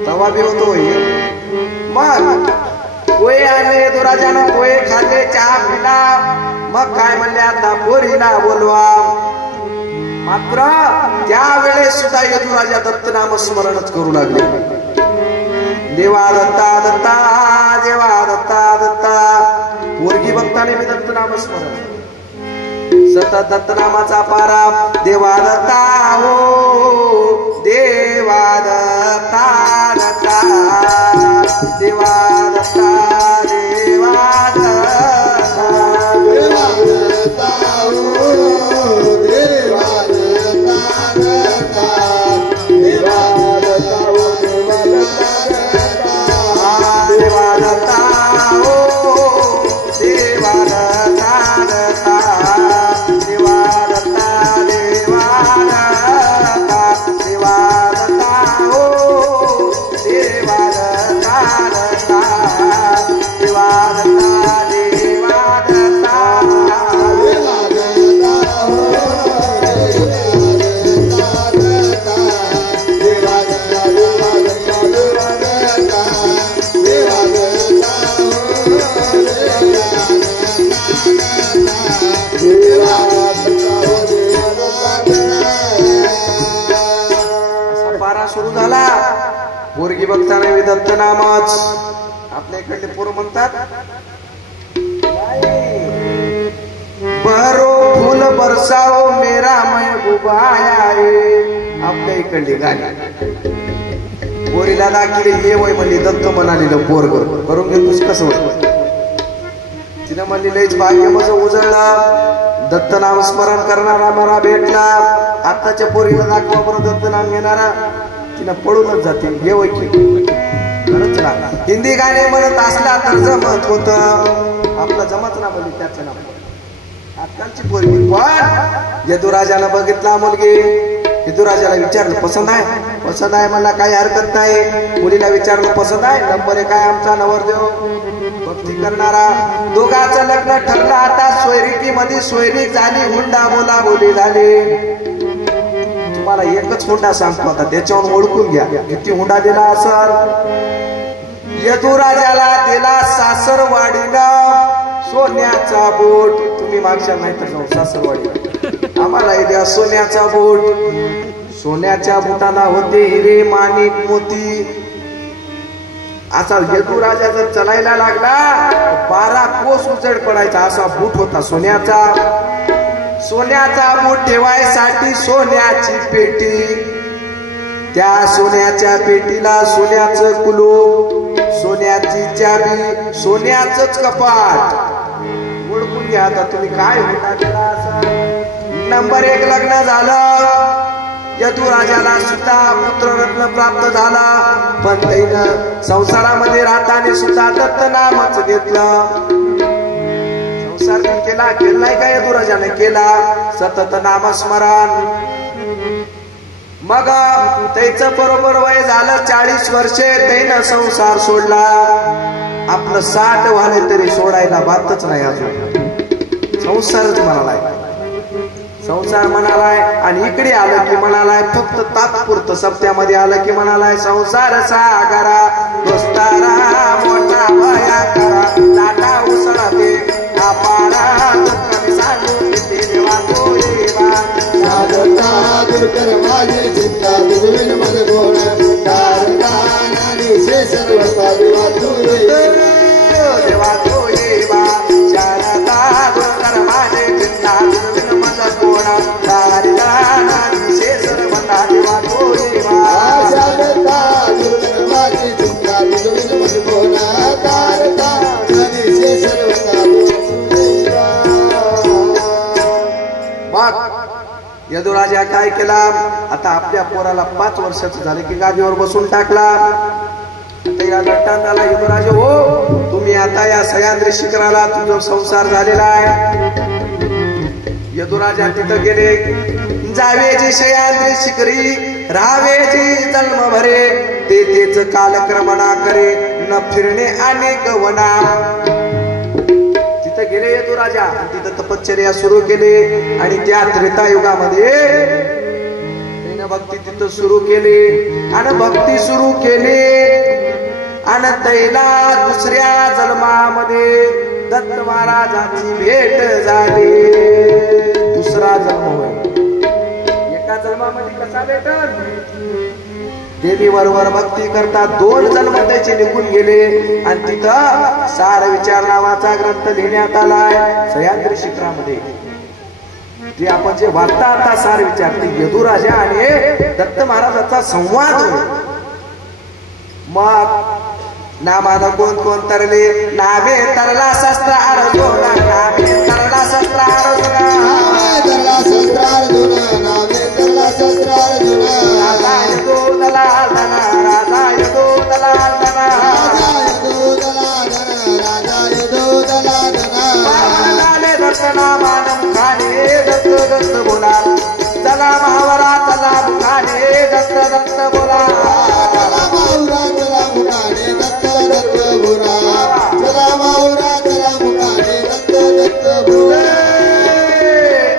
तवा बी होतो. मग पोहे आले, यदुराजानं पोहे खाल्ले, चहा पिला. मग काय म्हणले, आता पोरीला बोलवा. मात्र त्यावेळेस सुद्धा यदुराजा दत्तनाम स्मरणच करू लागले. देवा दत्ता दत्ता, देवा दत्ता दत्ता. पोरगी बघताना मी दत्तनाम स्मरण, सतत दत्तनामाचा पारा. देवा दत्ता हो, देवा दत्ता दत्ता, देवा दत्ता, देवा दत्ता, देवा दत्ता हो, देवा दत्ता दत्ता, देवा दत्ता हो, देवा दत्ता हो, देवा दत्ता दत्ता, देवा दत्ता, देवा दत्ता, देवा दत्ता हो, देवा दत्ता दत्ता, देवा दत्ता, देवा दत्ता. पारा सुरू झाला. पोरगी बघताना विदत्त नामच. आपल्या इकडले पोरं म्हणतात, बरो फूल बरसाओ मेरा महबूबा आए. आपल्या इकडली गाणी. पोरीला दाखिले ये वय म्हणली, दत्त म्हणालेलं पोरग करून घेतोस कसं होत. तिनं म्हणली लयच भाग्य माझं उजळलं, दत्त नाम स्मरण करणारा मला भेटला. आताच्या पोरीला दाखवा बरं दत्त नाम घेणारा, तिनं पळूनच जाते. हे वय की खरंच ना. हिंदी गाणे म्हणत असला तर जमत होत, आपलं जमत ना बोलली त्याचं नाव. आजकालची पोरगी पण यदुराजाला बघितला मुलगी, यदुराजाला विचारलं पसंत आहे, पसंत आहे म्हणला काही हरकत नाही. मुलीला विचारलं पसंत आहे, नंबर 1 आहे आमचा नवरदेव, भक्ती करणारा. दोघांचं लग्न ठरलं. आता सोयरिकीमध्ये सोयरी झाली, हुंडा बोला बोली झाली. तुम्हाला एकच हुंडा सांगतो आता, त्याच्यावर ओळखून घ्या किती हुंडा दिला असर. यदुराजाला दिला सासरवाडीला सोन्याचा बोट. तुम्ही मागच्या नाही तर जाऊ सासरवाडीला, आम्हाला द्या सोन्याचा बोट. सोन्याच्या बोटाला होते हिरे माणिक मोती. असा यदुराजा जर चलायला लागला 12 कोस उचड पडायचा, असा बूट होता सोन्याचा. सोन्याचा बूट ठेवायसाठी सोन्याची पेटी, त्या सोन्याच्या पेटीला सोन्याचं कुलूप, सोन्याची चाबी, सोन्याचंच कपाट. ओळखून घ्या आता तुम्ही काय होता. नंबर 1 लग्न झालं. यदुराजाला सुद्धा पुत्ररत्न प्राप्त झाला. पण त्यानं संसारामध्ये राहताना सुद्धा दत्त नामच घेतलं. संसार केला नाही का यदुराजाने केला, सतत नामस्मरण. मग त्याचं बरोबर वय झालं 40 वर्षे. त्यानं संसार सोडला. आपलं 60 व्हाले तरी सोडायला बातच नाही अजून. संसारच म्हणालाय, संसार म्हणालाय. आणि इकडे आलं की म्हणालाय फक्त तात्पुरतं. सप्त्यामध्ये आलं की म्हणालाय संसार सागरा दोस्तारा मोठा भया करा, टाटा उसळते अपारा दुःख सांगून देवा तो देवा. साधता दुर्कर माझी चिंता दुर्विन मज गोड, कारकान आणि से सर्व देवा तू देवा तो मग यदुराजा काय केला, आता आपल्या पोराला 5 वर्षाचं झाले की गादीवर बसून टाकला. आता या गटांना यदुराजा, हो तुम्ही आता या सह्याद्री शिखराला तुझा संसार झालेला आहे. यदुराजा तिथं गेले. जावेची सह्याद्री शिखरी राहावेची जन्म भरे, ते तेच कालक्रमणा करे न फिरणे अनेक वना. तिथं गेले यदुराजा, तिथं तपश्चर्या सुरू केले आणि त्या त्रेतायुगामध्ये त्याने भक्ती तिथं सुरू केली आणि भक्ती सुरू केली आणि त्याला दुसऱ्या जन्मामध्ये दत्त महाराजांची भेट झाली. दुसरा जन्म होय. एका जन्मामध्ये कसा भेटत, देवी बरोबर भक्ती करता 2 जन्म त्याचे निघून गेले आणि तिथं सार विचार नावाचा ग्रंथ लिहिण्यात आलाय सह्याद्री शिखरामध्ये. ते आपण जे वाचता आता सार विचार, ते यदुराजा आणि दत्त महाराजांचा संवाद होय. मग नामानं कोण कोण तरले, नामे तरला शस्त्र अर्जुना, नामे तरला शस्त्र अर्जुना, नामे तरला शस्त्र अर्जुना, नामे तरला शस्त्र अर्जुना. राजा यदुदला धना, राजा यदुदला धना, राजा यदुदला धना, राजा यदुदला धना. पावनाले दत्त नामानं मुखाने दत्त दत्त बोला, चला महावरा चला मुखाने दत्त दत्त बोला. चला माहुरा चला मुखाने दत्त दत्त बोला, चला माहुरा चला मुखाने दत्त दत्त बोला.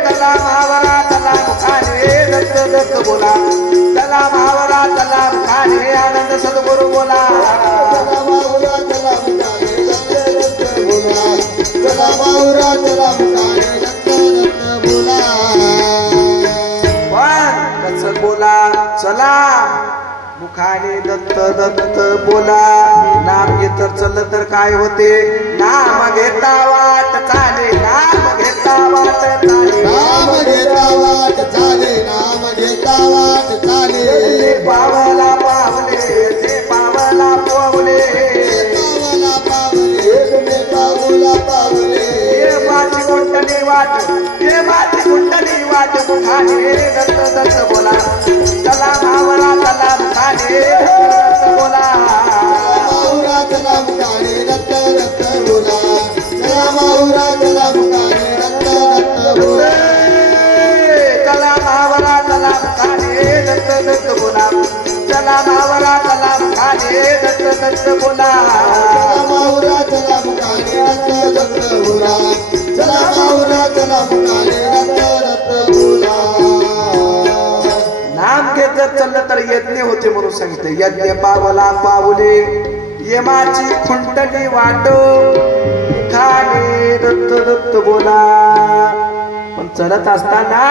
चला महावरा चला मुखाने दत्त दत्त बोला, चला महावरा चला मुखाने आनंद सद्गुरु बोला. चला माहुरा चला मुखाने दत्त दत्त बोला, चला माहुरा चला मुखाने दत्त दत्त बोला. पण तसं बोला, चला मुखाने दत्त दत्त बोला. नाम घेत चाललं तर काय होते, नाम घेता वाट चाले, नाम घेता वाट चाले, नाम घेता वाट चाले, नाम घेता वाट चाले. ते पावला पावले, ते पावला पावले, पावला पावले, तुम्ही पावला पावले. ये माझी कुंडली वाट, ये माझी कुंडली वाट मुखाने दत्त दत्त बोला. चला भावला चला मुखाने दत्त बोला. माहुरा चला मुखाने दत्त दत्त बोला, चला माहुरा चला मुखाने दत्त दत्त बोला. चला भावला चला मुखाने दत्त दत्त बोला, चला भावला चला मुखाने दत्त दत्त बोला. चला माहुरा चला मुखाने दत्त दत्त बोला, चला माहुरा चला मुखाने दत्त दत्त बोला. नाम घेत जर चाललं तर यज्ञ होते म्हणून सांगितले. यज्ञ पावला पावले, यमाची खुंटली वाट मुखाने दत्त दत्त बोला. पण चलत असताना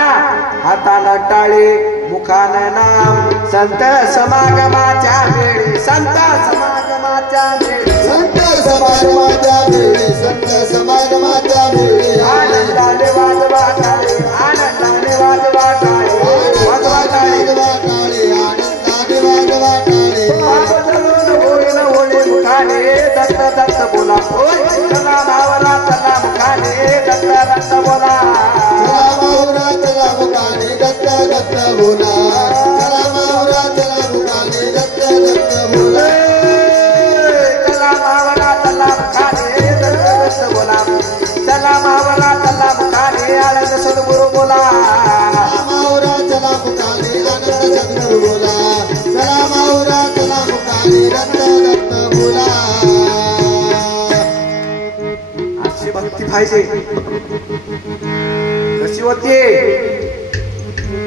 हाताला टाळे, मुखानं नाम, संत समागमाच्या वेळी, संत समागमाच्या वेळी, संत समागमाच्या वेळी, संत समागमाच्या वेळी. आनंदाने वाजवा टाळे, आनंदाने वाजवा टाळे, वाजवा टाळे. आनंदाने वाजवा टाळे. होईल होळे मुखाने दत्त दत्त बोला. होय चला भावला चला मुखाने दत्त दत्त बोला. चला माहुरा चला मुखाने दत्त दत्त बोला, चला माहुरा चला मुखाने दत्त दत्त बोला. चला भावला चला मुखाने दत्त दत्त बोला, चला भावला चला मुखाने आनंद सद्गुरु बोला. माहुरा चला मुखाने आनंद सद्गुरु बोला, चला माहुरा चला मुखाने दत्त दत्त बोला. अशी भक्ती पाहिजे. कशी होते,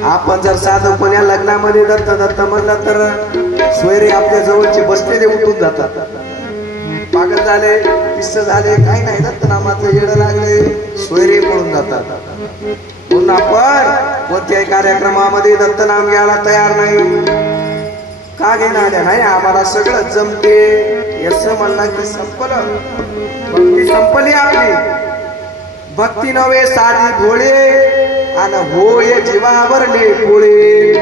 आपण जर साधं कोण्या लग्नामध्ये दत्त दत्त म्हणलं तर सोयरे आपल्या जवळचे बसलेले उठून जातात. पागल झाले, पिस्त झाले, काही नाही, दत्त नामाचं येडं लागले, सोयरे पळून जातात. म्हणून आपण कोणत्याही कार्यक्रमामध्ये दत्त नाम घ्यायला तयार नाही. का घेणार नाही, आम्हाला सगळं जमते असं म्हणलं की संपलं. भक्ती संपली आपली. भक्ती नव्हे साधी भोळे आणि होय जीवावरले पोळे.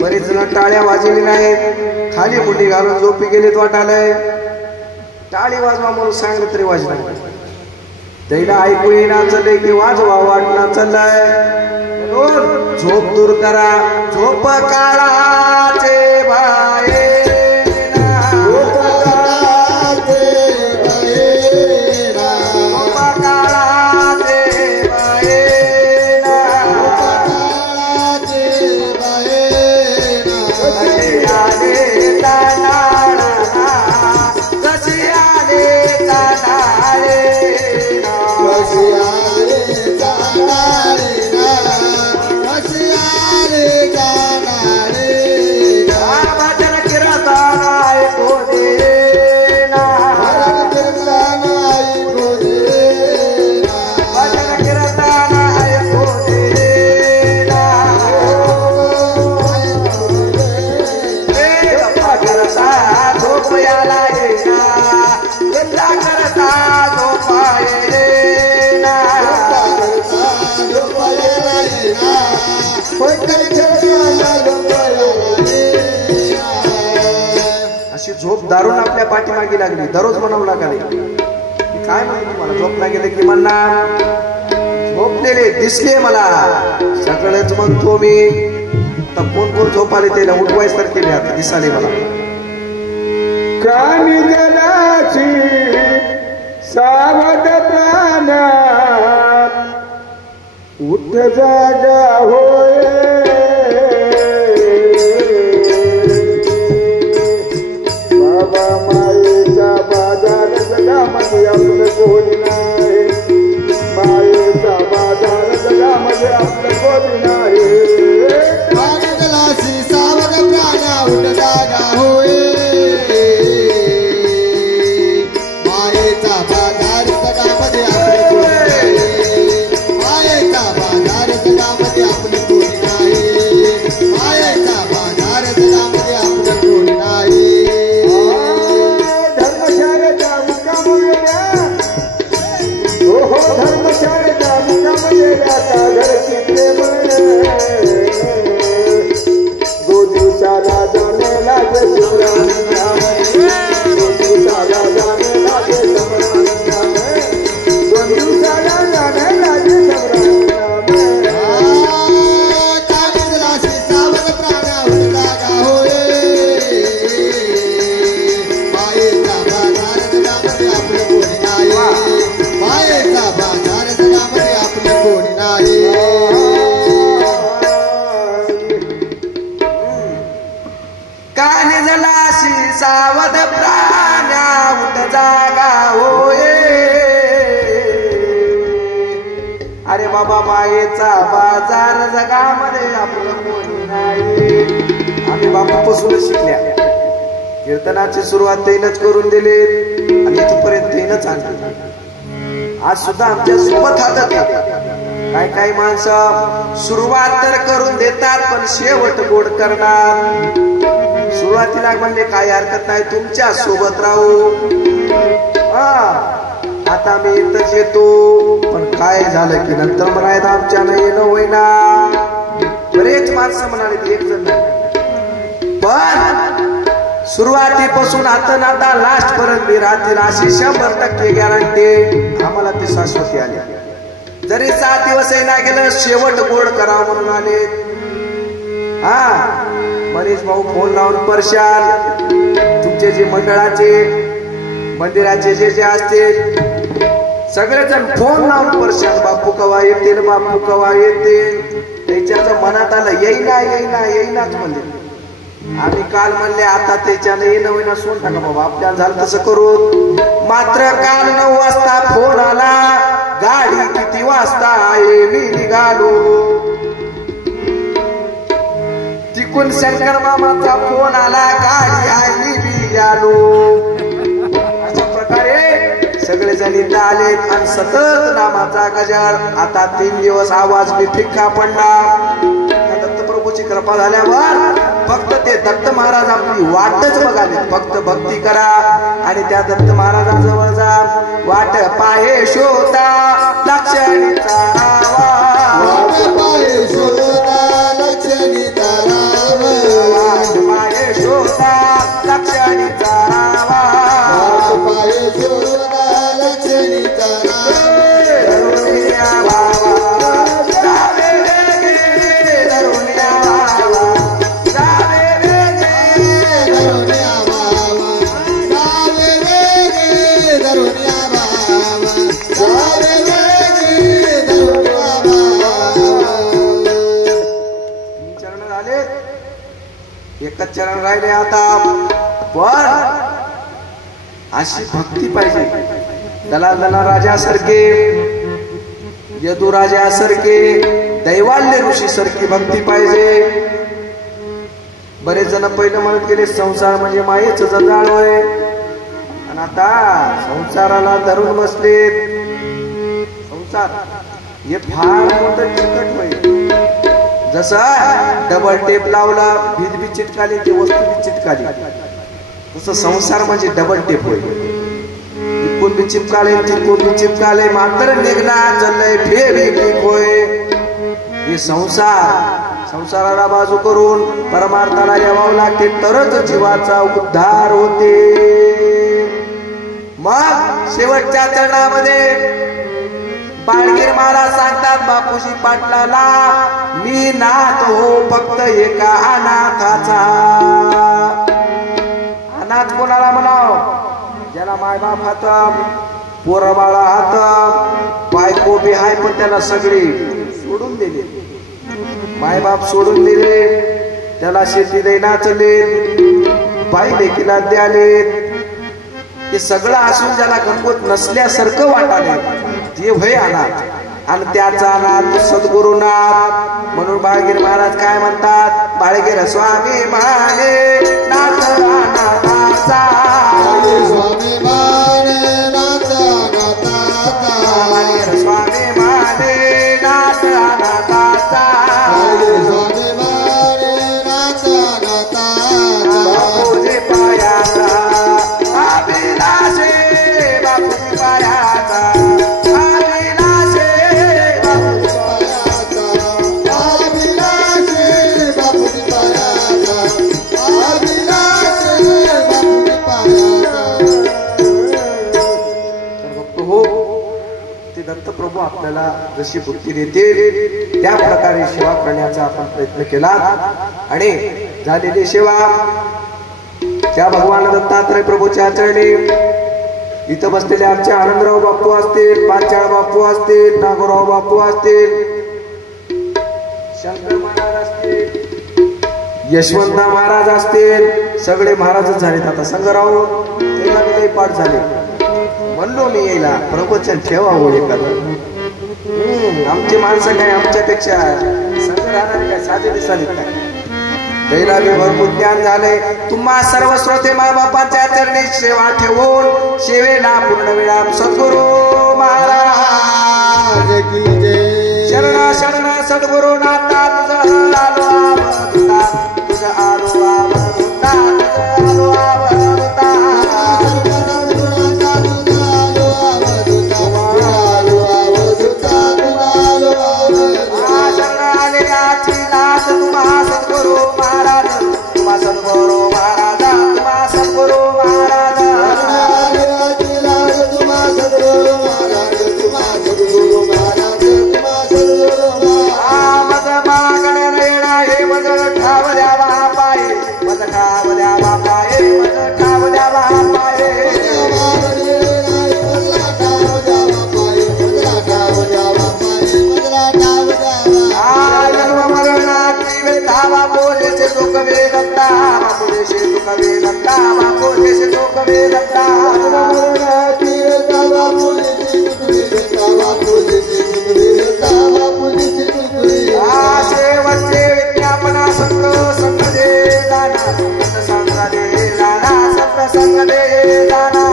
बरेच जण टाळ्या वाजवली नाहीत, खाली मुंडी घालून झोपी गेलेत वाटालय. टाळी वाजवा म्हणून सांगितलं तरी वाजणार. त्याला ऐकू येईना चले की वाजवा वाटणं चाललंय म्हणून झोप दूर करा झोप काळाचे बाये अशी झोप दारून आपल्या पाठीमागे लागली दररोज म्हणावं लागले काय म्हणतो तुम्हाला झोप लागेल की म्हणणार झोपलेले दिसले मला सगळंच म्हणतो मी तर कोण झोप आले त्याला उठवायसारखे मी आता दिसाले मला कानी जलाची सावध प्राणा उठ जागा होय बाबा मायेच्या बाजार जगामध्ये आपलं कोणी नाही मायेचा बाजार जगामध्ये आपलं कोणी नाही कानी जलाची सावध प्राणा उठ जागा होय मायेचा बाजार जगामध्ये आपलं कोणी नाही मायेचा बाजार जगामध्ये आपलं कोणी नाही धर्मशाळेच्या मुकामुळेल्या हो धर्मशाळेच्या मुकामुळेल्या सागरची प्रेम 2 दिवसाला जाणे लागे शिवराज 2 दिवसाला जाणे लागे समराज 2 दिवसाला जाणे लागे समराज कानी जलाशी सावध प्राण्या उठ जागा होय अरे बाबा मायेचा बाजार जगामध्ये आपलं कोणी नाही आम्ही बापापासून शिकल्या कीर्तनाची सुरुवात त्यानंच करून दिली आणि इथपर्यंत त्यानंच आणली आज सुद्धा आमच्या सोबत हातात काय माणसं सुरुवात तर करून देतात पण शेवट गोड करणार सुरुवातीला म्हणले काय हरकत नाही तुमच्या सोबत राहू आता मी इथंच येतो पण काय झालं की नंतर म्हणायचं आमच्या नाही येणं होईना बरेच माणसं म्हणाले एक जण नाही पण सुरुवातीपासून आता लास्ट पर्यंत मी राहतील अशी 100% गॅरंटी आम्हाला ती शाश्वती आली जरी 7 दिवसही नाही गेलं शेवट गोड करा म्हणून आले मनीष भाऊ फोन लावून परशाल तुमचे जे मंडळाचे मंदिराचे जे असतील सगळेजण फोन लावून परशाल बापू कवा येतील बापू कवा येतील त्याच्याच मनात आलं येईनाच म्हणले आम्ही काल म्हणले आता त्याच्यानं येणं होईना सोन टाका बाबा आपल्याला झालं तसं करू मात्र काल 9 वाजता फोन आला गाडी किती वाजता आहे मी निघालो तिकून शंकर मामाचा फोन आला गाडी आहे मी आलो अशा प्रकारे सगळेजण इथं आले आणि सतत नामाचा गजर आता 3 दिवस आवाज मी फिक्का पडला दत्तप्रभूची कृपा झाल्यावर फक्त ते दत्त महाराज आपली वाटच बघाले फक्त भक्ती करा आणि त्या दत्त महाराजांजवळ जा वाट पाहे शोधा लक्षणीचा वाट पाहे शोधा लक्षणीचा वाट पाहे शोधा लक्षणीचा वाट पाहे शोधा लक्षणीचा चरण राहिले आता, पण अशी भक्ती पाहिजे. दला राजासारखे, यदू राजासारखे, दैवाल्य ऋषी सारखी भक्ती पाहिजे. बरेच जण पहिलं म्हणत गेले संसार म्हणजे मायेचं जंजाळ होय, आणि आता संसाराला धरून बसलेत. संसार हे फार मोठं चिकट होईल. जसं डबल टेप लावला, भीत बी चिटकाली, ती वस्तू बी चिटकाली, तसं संसार म्हणजे डबल टेप होईल. इकडून बी चिपकाले, तिकडून बी चिपकाले, मात्र निघणार चाललंय फेविक्विक होय. हे संसाराला बाजू करून परमार्थाला यावं लागते, तरच जीवाचा उद्धार होते. मग शेवटच्या चरणामध्ये बाळगीर महाराज सांगतात बापूजी पाटलाला, मी नाथ हो फक्त एका अनाथाचा. अनाथ कोणाला म्हणाव? ज्याला मायबाप हात, पोरबाळा हात, बायको बी हाय, पण त्याला सगळी सोडून दिले. मायबाप सोडून दिले, त्याला शेती देईना चले, बाई लेकीला द्याले. हे सगळं असून ज्याला गंगोत नसल्यासारखं वाटाले, ते भय अनाथ. आणि त्याचा नाथ सद्गुरुनाथ. म्हणून बाळगीर महाराज काय म्हणतात? बाळगीर स्वामी माने नाथ अनाथाचा, स्वामी माने नाथ अनाथाचा, बाळगीर स्वामी माने नाथ अनाथाचा, स्वामी माने नाथ अनाथाचा. बापूजी पायाचा अभिलाषे, बापूजी पायाचा दत्तप्रभू आपल्याला जशी बुद्धी देतील त्या प्रकारे सेवा करण्याचा आपण प्रयत्न केला. आणि झालेली सेवा त्या भगवान दत्तात्रय प्रभूच्या चरणी, इथं बसलेले आमचे आनंदराव बापू असतील, पांचाळ बापू असतील, नागोराव बापू असतील, शंकर महाराज असतील, यशवंत महाराज असतील, सगळे महाराजच झालेत. आता संगराव ते पाठ झाले. म्हणलो मी यायला प्रवचन ठेवावं एखादं. आमची माणसं काय आमच्यापेक्षा संग राहणारे काय साधे दिसाले काय? त्याला भरपूर ज्ञान झाले. तुम्हा सर्व श्रोते मायबापांच्या चरणी सेवा ठेवून सेवेला पूर्ण विराम सद्गुरु महाराज की जय. शरणा शरणा सद्गुरु नाथा, तुझं आलो आवडता, तुझं आलो आवडता, तुझं आलो आवडता. सद्गुरु महाराज, तुम्हा सद्गुरु महाराज, तुम्हा सद्गुरु महाराज, तुम्हा सद्गुरु महाराज, तुम्हा सद्गुरु महाराज, तुम्हा सद्गुरु महाराज. मज मागण्या रेणा हे मज ठाव द्यावा पाये, मज ठाव द्यावा पाये, मज ठाव द्यावा पाये. लोक वेदत्ता बापू देशे लोक वेदत्ता, बापू देशे लोक वेदत्ता, शेवटचे विज्ञापना संत संग दे जाना, संत संग दे जाना, संत संग दे जाना,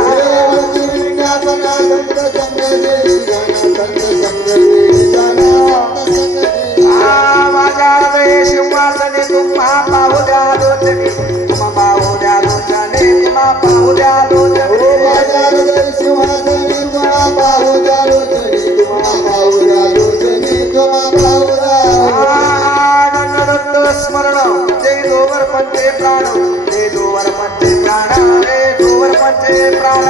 विज्ञापना संत संग दे जाना, संत संग दे जाना. माझ्या हृदय सिंहासने तुम्हा पाहू द्या लोचने, तुम्हा पाहू द्या लोचने, तुम्हा पाहू द्या लोचने. माझ्या हृदय सिंहासने तुम्हा पाहू द्या लोचने, तुम्हा पाहू द्या लोचने, तुम्हा पाहू द्या. दत्त स्मरण जय जोवर पंचे प्राण, जय जोवर पंचे प्राण, जय जोवर पंचे प्राण.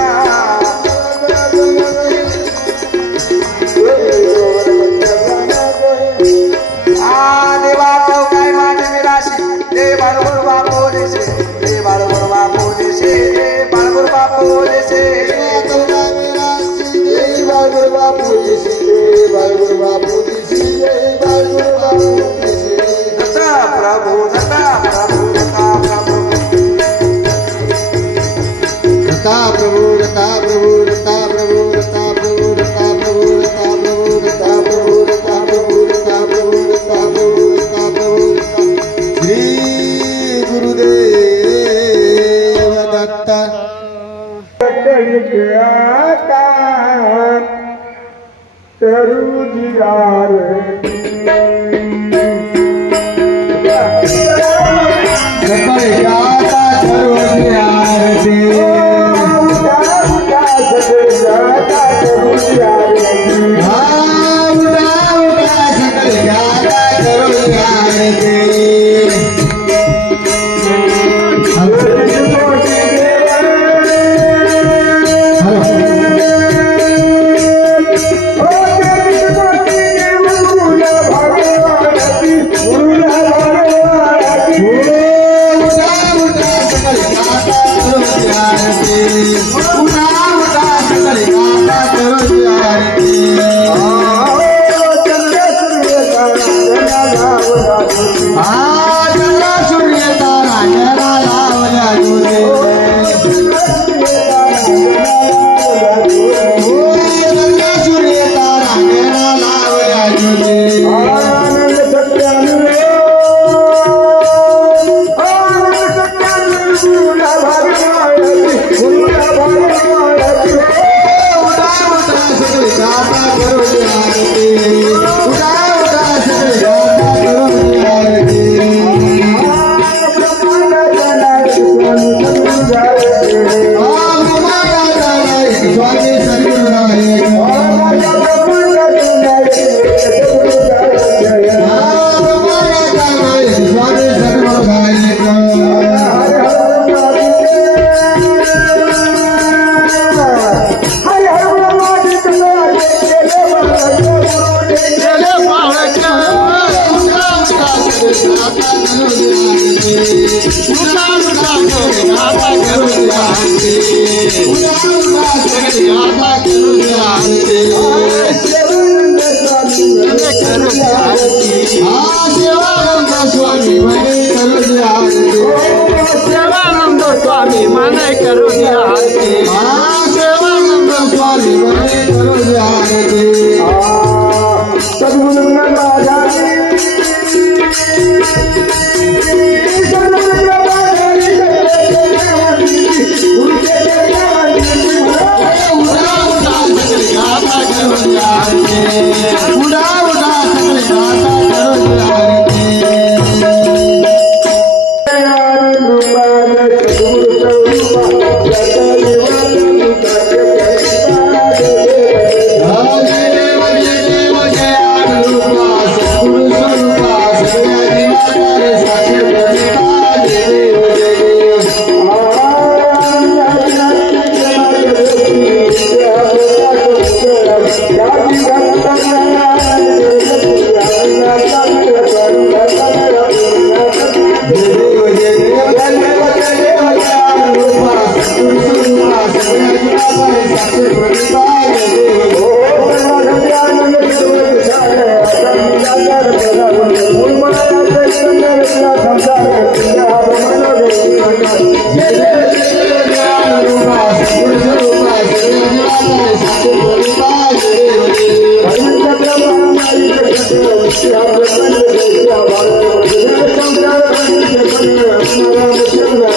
देवा तो काय माझी विराशी, दे बाळगुर बापू देशे, दे बाळगुर बापू देशे, दे बाळगुर बापू देशे. जय बाळगुर बापू देशे, जय बाळगुर बापू देशे, जय बाळगुर बापू देशे. दत्ता प्रभू, दत्ता प्रभू, दत्ता प्रभू. सेवानंद स्वामी मने करो आरती सेवानंद स्वामी मने करो आरती सद्गुरु Thank you.